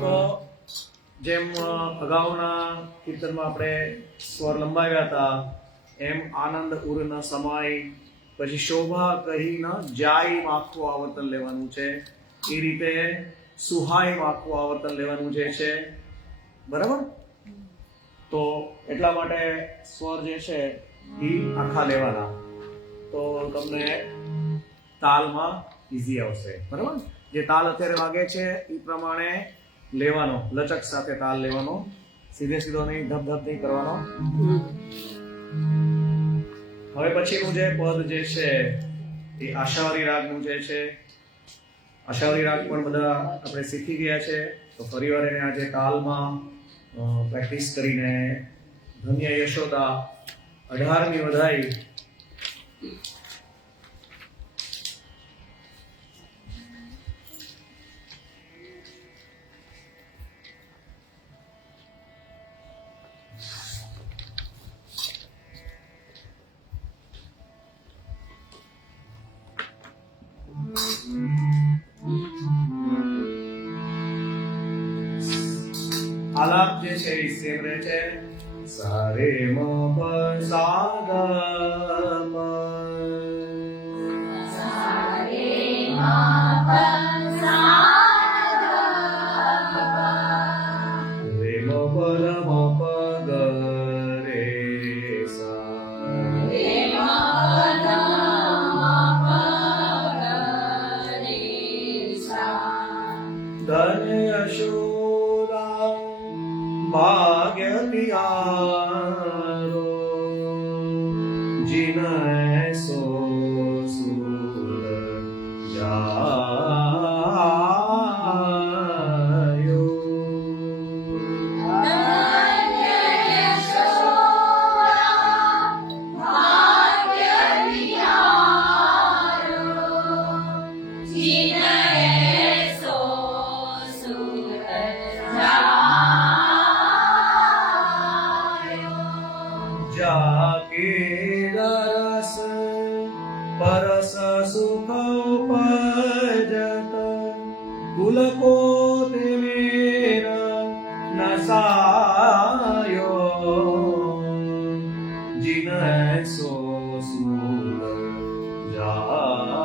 તો જેમ અગાઉના કીર્તનમાં આપણે સ્વર લંબાવ્યા હતા એમ આનંદ ઉર ન સમાય, પછી શોભા કહી ન જાય આખું આવર્તન લેવાનું છે. એ રીતે સુહાય આખું આવર્તન લેવાનું જે છે, બરાબર. તો એટલા માટે સ્વર જે છે એ આખા લેવાના, તો તમને તાલમાં ઈઝી આવશે, બરાબર. જે તાલ અત્યારે વાગે છે એ પ્રમાણે લેવાનો, લચક સાથે તાલ લેવાનો, સીધે સીધો નહીં, ધબ ધબ નહીં કરવાનો. હવે પછીનું જે પદ જે છે એ આશાવારી રાગનું જે છે. આશાવારી રાગ પણ બધા આપણે શીખી ગયા છે, તો ફરીવાર એને આજે તાલમાં પ્રેક્ટિસ કરીને ધન્ય યશોદા 18મી વધાઈ. આલાપ જે છે એ સેમ રહે છે. સારે મ પ સા ગ મ, રે મ પ ર મ પ ગ રે સા. ધન્ય યશોદા ભાગ્ય તિહારો, જીન એસો સુર જાયો. जाके रस परस सुख उपजत, कुल को मेर नसायो. जिन सो सुर जायो.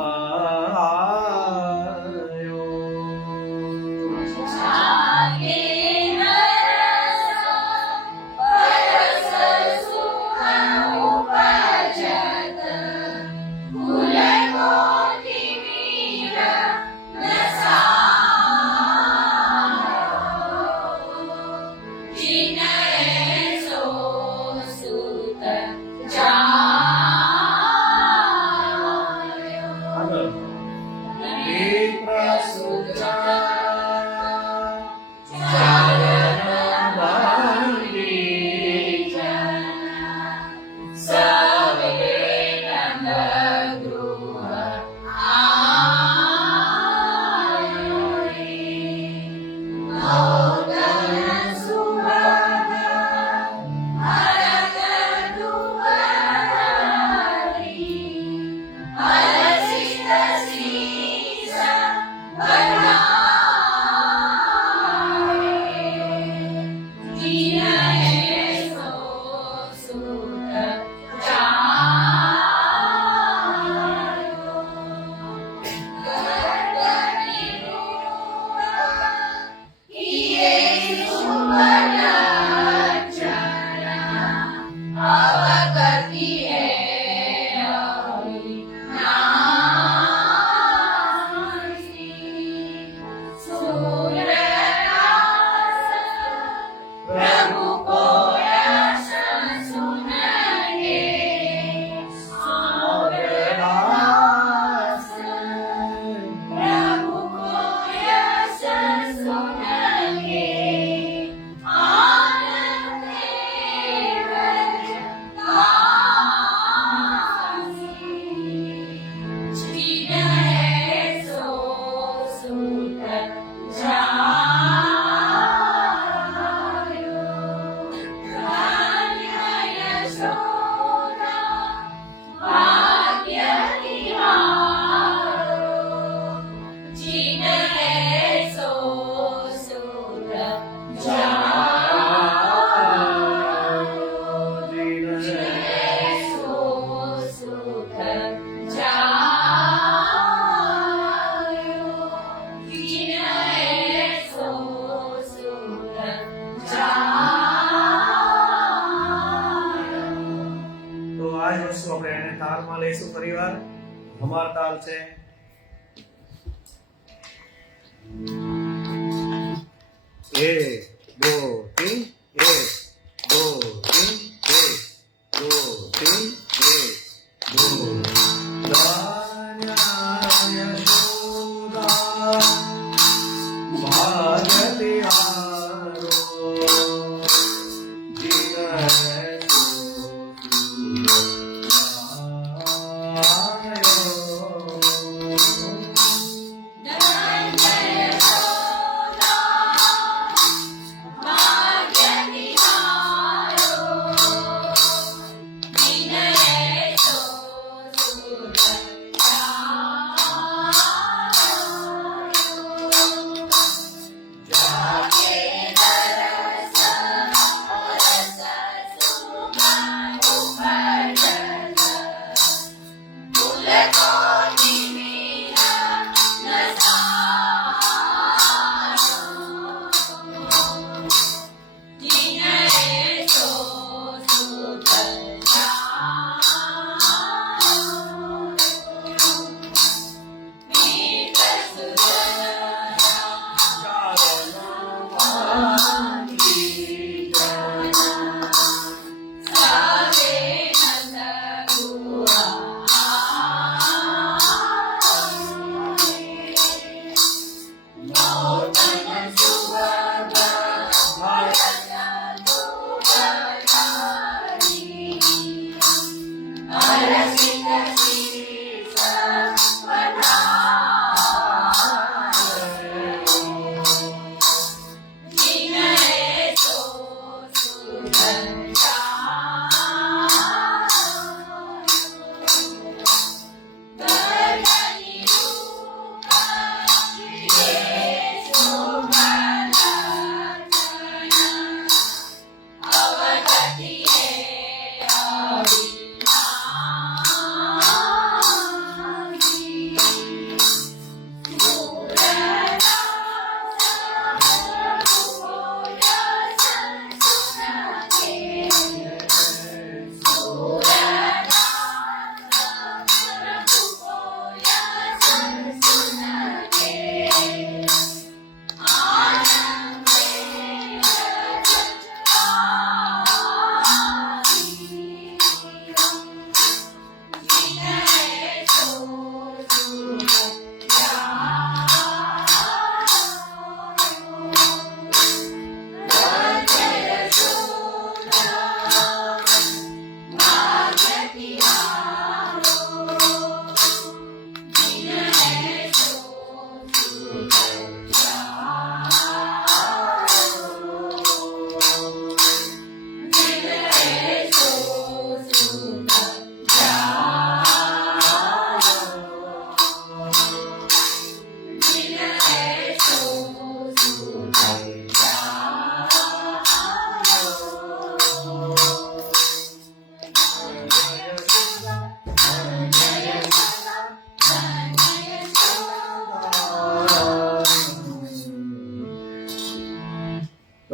प्रभु को रस सुन के આ જ વસ્તુ આપણે એને તાલમાં લઈશું ફરીવાર. હમાર તાલ છે. એક, દો, તીન, એક, દો, તીન, એક, દો, તીન, એક, દો. દાન્યા યશોદા ભાગતિ હારો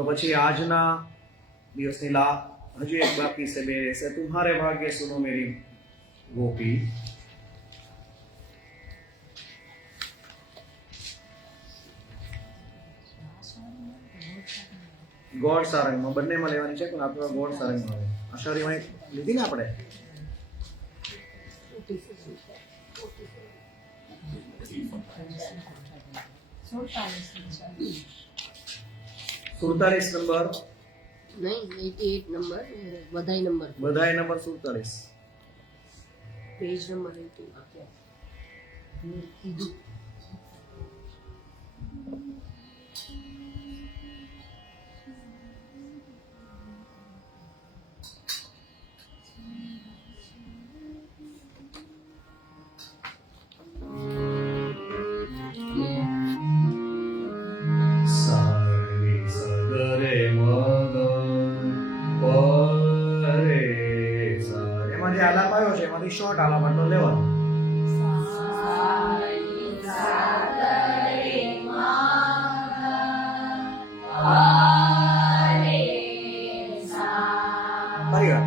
પછી આજના દિવસની હજુ એક બાકી છે, બે છે. તુમ્હારે ભાગ્ય સુનો મેરી ગોપી. ગોળ સારંગમાં બંનેમાં લેવાની છે, પણ આપણે ગોળ સારંગમાં આવે. અશારીમાં લીધી ને આપણે. સુડતાલીસ નંબર નહીં, 88 નંબર, બધાય નંબર, 47, પેજ નંબર 88 કીધું. આલાપ આવ્યો છે એમાંથી શોર્ટ આલાપ આટલો લેવાનો. ફરી વાર.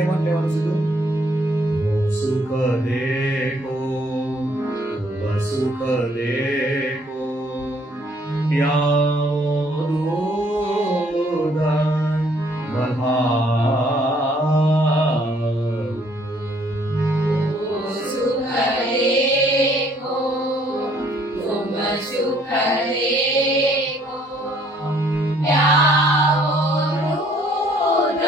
કેમ લેવાનું સીધું સુખ દેખો સુખ દેખો પ્યાઓ દૂધ સુખ દેખો તુમ સુખ દેખો પ્યાઓ રુદ્ર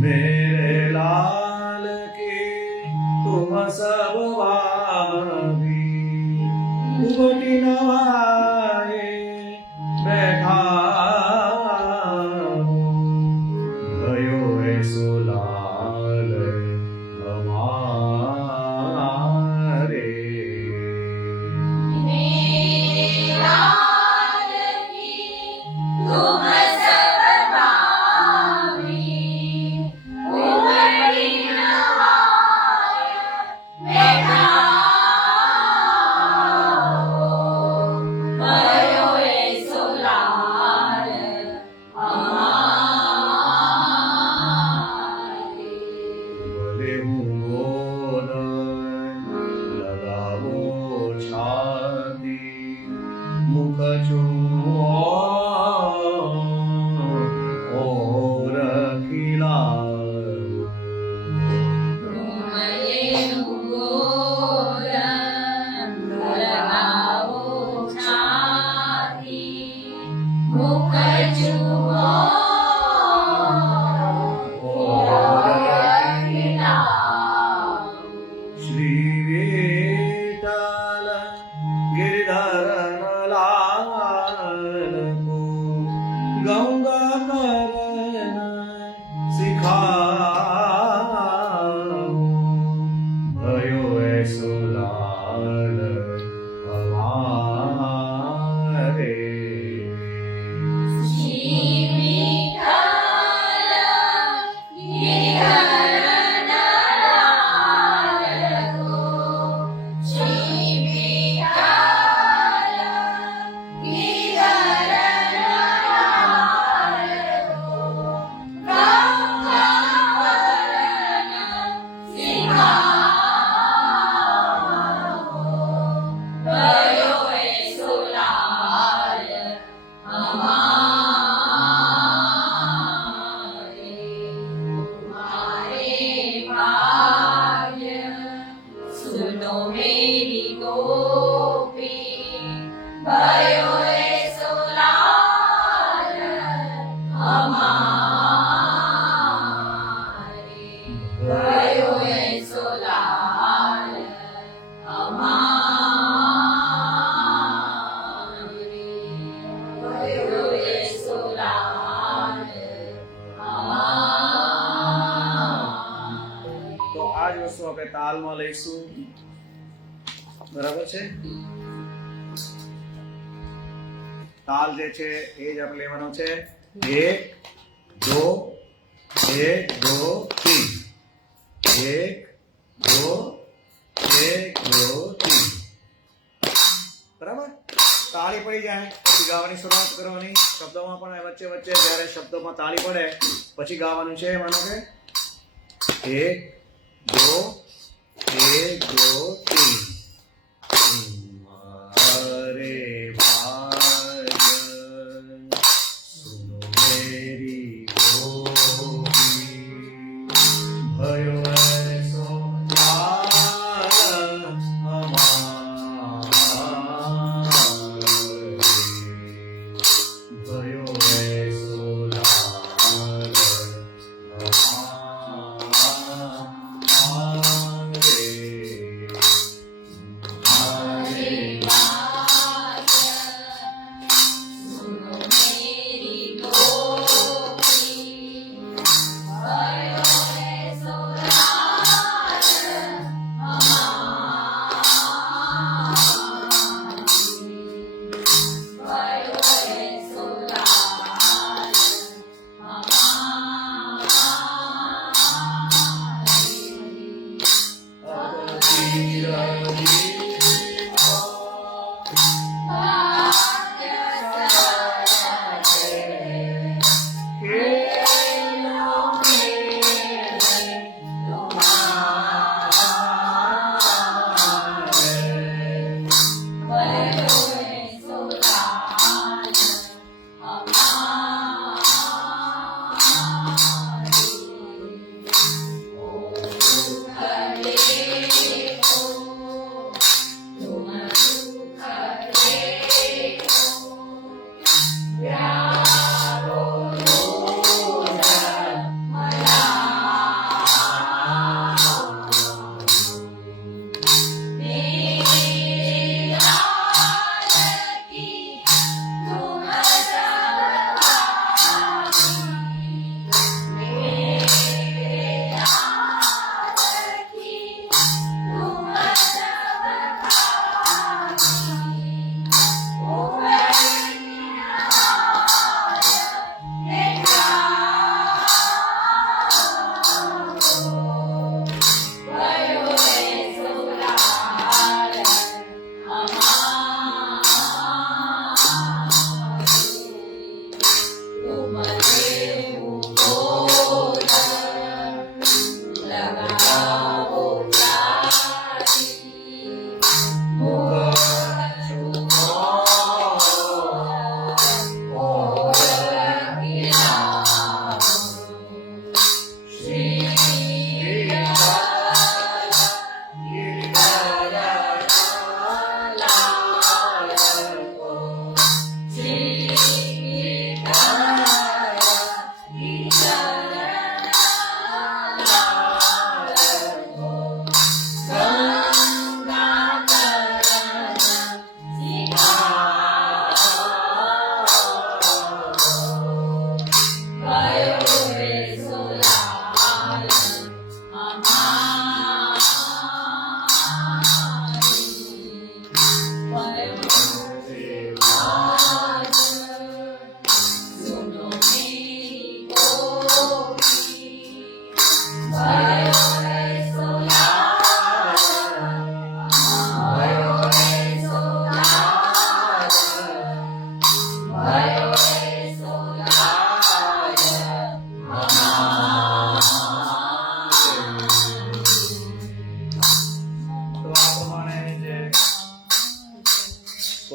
मेरे लाल के तुम सब भावी उगटी नवाए बैठा भयो ऐसो लाल हमारे लाल की तुम सब भावी उमड़ी नवाय बैठाओ भयो ऐसो लाल हमारे भले हुओ लगावो छाती मुख छुओ और खिलाओ तुमये गोरं लगाओ छाती मुख छुओ और खिलाओ श्री विठ्ठल गिरधर लाल को गंगा करन सिखाओ भयो ऐसो लाल हमारे श्री विठ्ठल गिरधर लाल को श्री विठ्ठल गिरधर लाल को गंगा वरण सिखाओ भयो ऐसो लाल हमारे तुम्हारे भाग्य सुनो मेरी गोपी भयो ऐसो लाल हमारे भयो ऐसो लाल हमारे भयो ऐसो लाल हमारे તો આ જ વસ્તુ આપણે તાલમાં લઈશું બરાબર છે તાલ જે છે એ જ આપણે લેવાનો છે 1 2 1 2 3 1 2 1 2 3 બરાબર તાળી પડી જાય પછી ગાવાની શરૂઆત કરવાની શબ્દોમાં પણ વચ્ચે વચ્ચે જ્યારે શબ્દોમાં તાળી પડે પછી ગાવાનું છે માનો કે 1 2 1 2 3 तुम्हारे भाग्य सुनो मेरी गोपी भयो ऐसो लाल हमारे भयो ऐसो लाल हमारे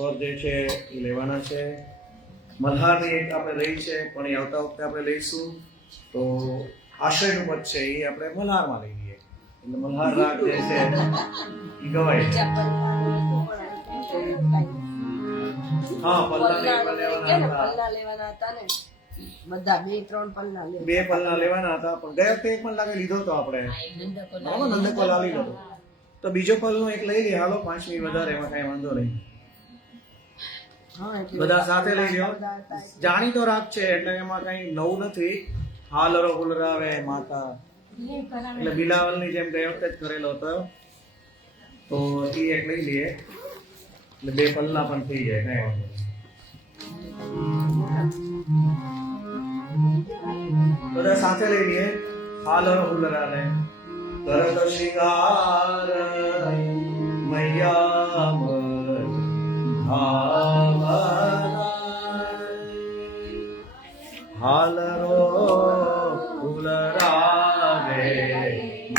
સ્વર જે છે એ લેવાના છે. મલ્હારની એક આપણે રહી છે પણ એ આવતા વખતે આપણે લઈશું. તો આશ્રયનું પદ છે એ આપણે મલ્હારમાં લઈ લઈએ એટલે મલ્હાર રાગ જે છે એ ગવાય. હા, પલ્લા લેવાના હતા ને બધા 2-3 પલ્લા લેવાના. 2 પલ્લા લેવાના હતા પણ ગયા વખતે એક પલ્લા લીધો તો આપણે બરાબર, નંદકો લાવી લીધો તો બીજો પલ્લો એક લઈ લઈએ. હાલો 5 મિનિટ વધારે, એમાં કઈ વાંધો નહીં. હા, એટલે બધા સાથે લઈ લ્યો. જાણીતો રાગ છે એટલે એમાં કઈ નવું નથી. હાલરો હુલરાવે માતા એટલે બિલાવલની જેમ ગયા વખતે જ કરેલો હતો તો એ એક લઈ લઈએ એટલે 2 પલ્લા પણ થઈ જાય, કઈ વાંધો નહીં. બધા સાથે લઈ લઈએ. હાલરો હુલરાવે કરત શિંગાર મૈયા હાલરો ફૂલરાવે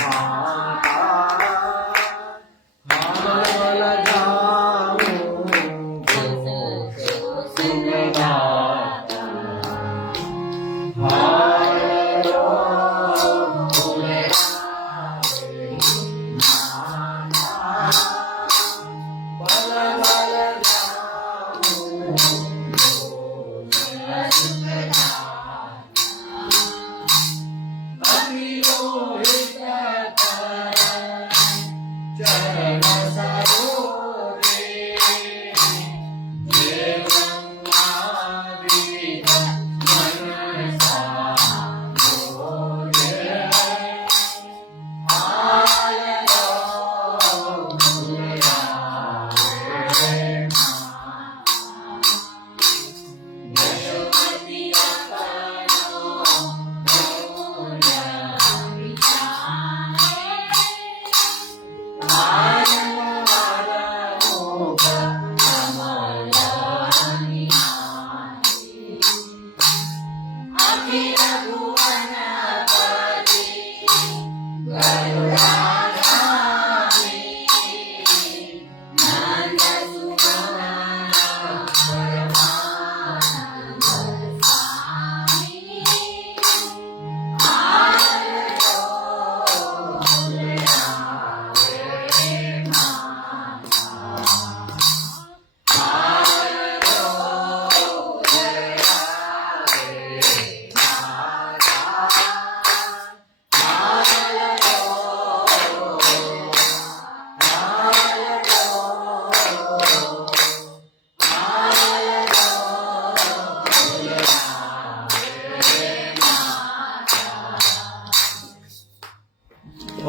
માતા હાલ જાઉં સુગંધાતા હાલરો ફૂલરાવે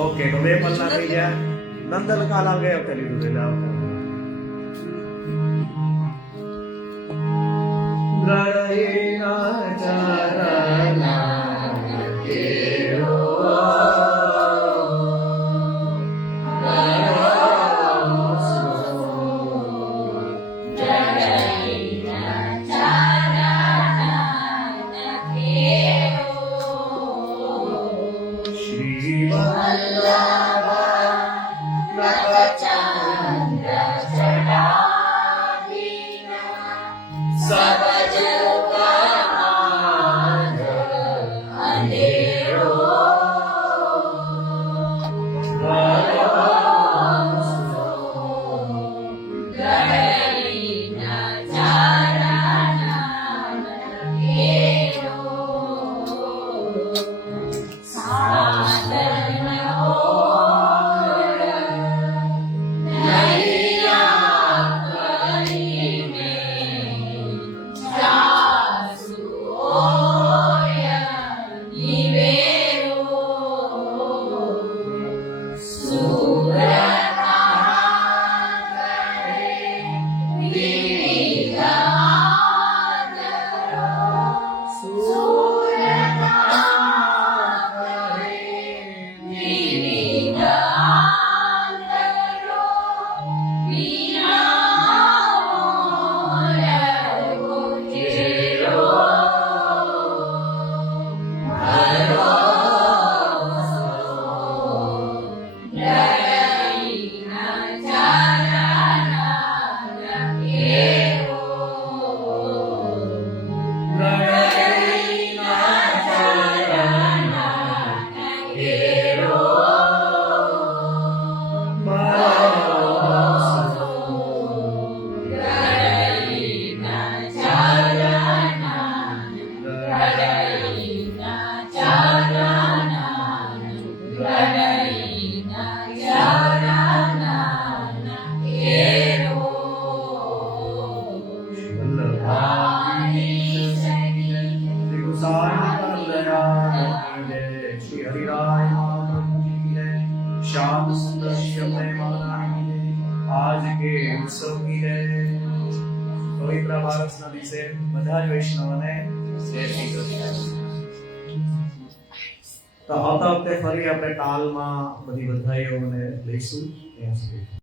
ઓકે, તો 2 પલ્લા થઈ ગયા. નંદન કાલા ગયા વખતે લીધું છે એટલે દ્રઢેના ચરણા કેરો સબ જગ जमने मानानी आज के उत्सव की है पवित्र बारसના દિવસે બધા જ વૈષ્ણવને જય શ્રી કૃષ્ણ. તો આવતા વખતે ફરી આપણે તાલમાં બધી બધાઈઓને લઈશું ત્યાં સુધી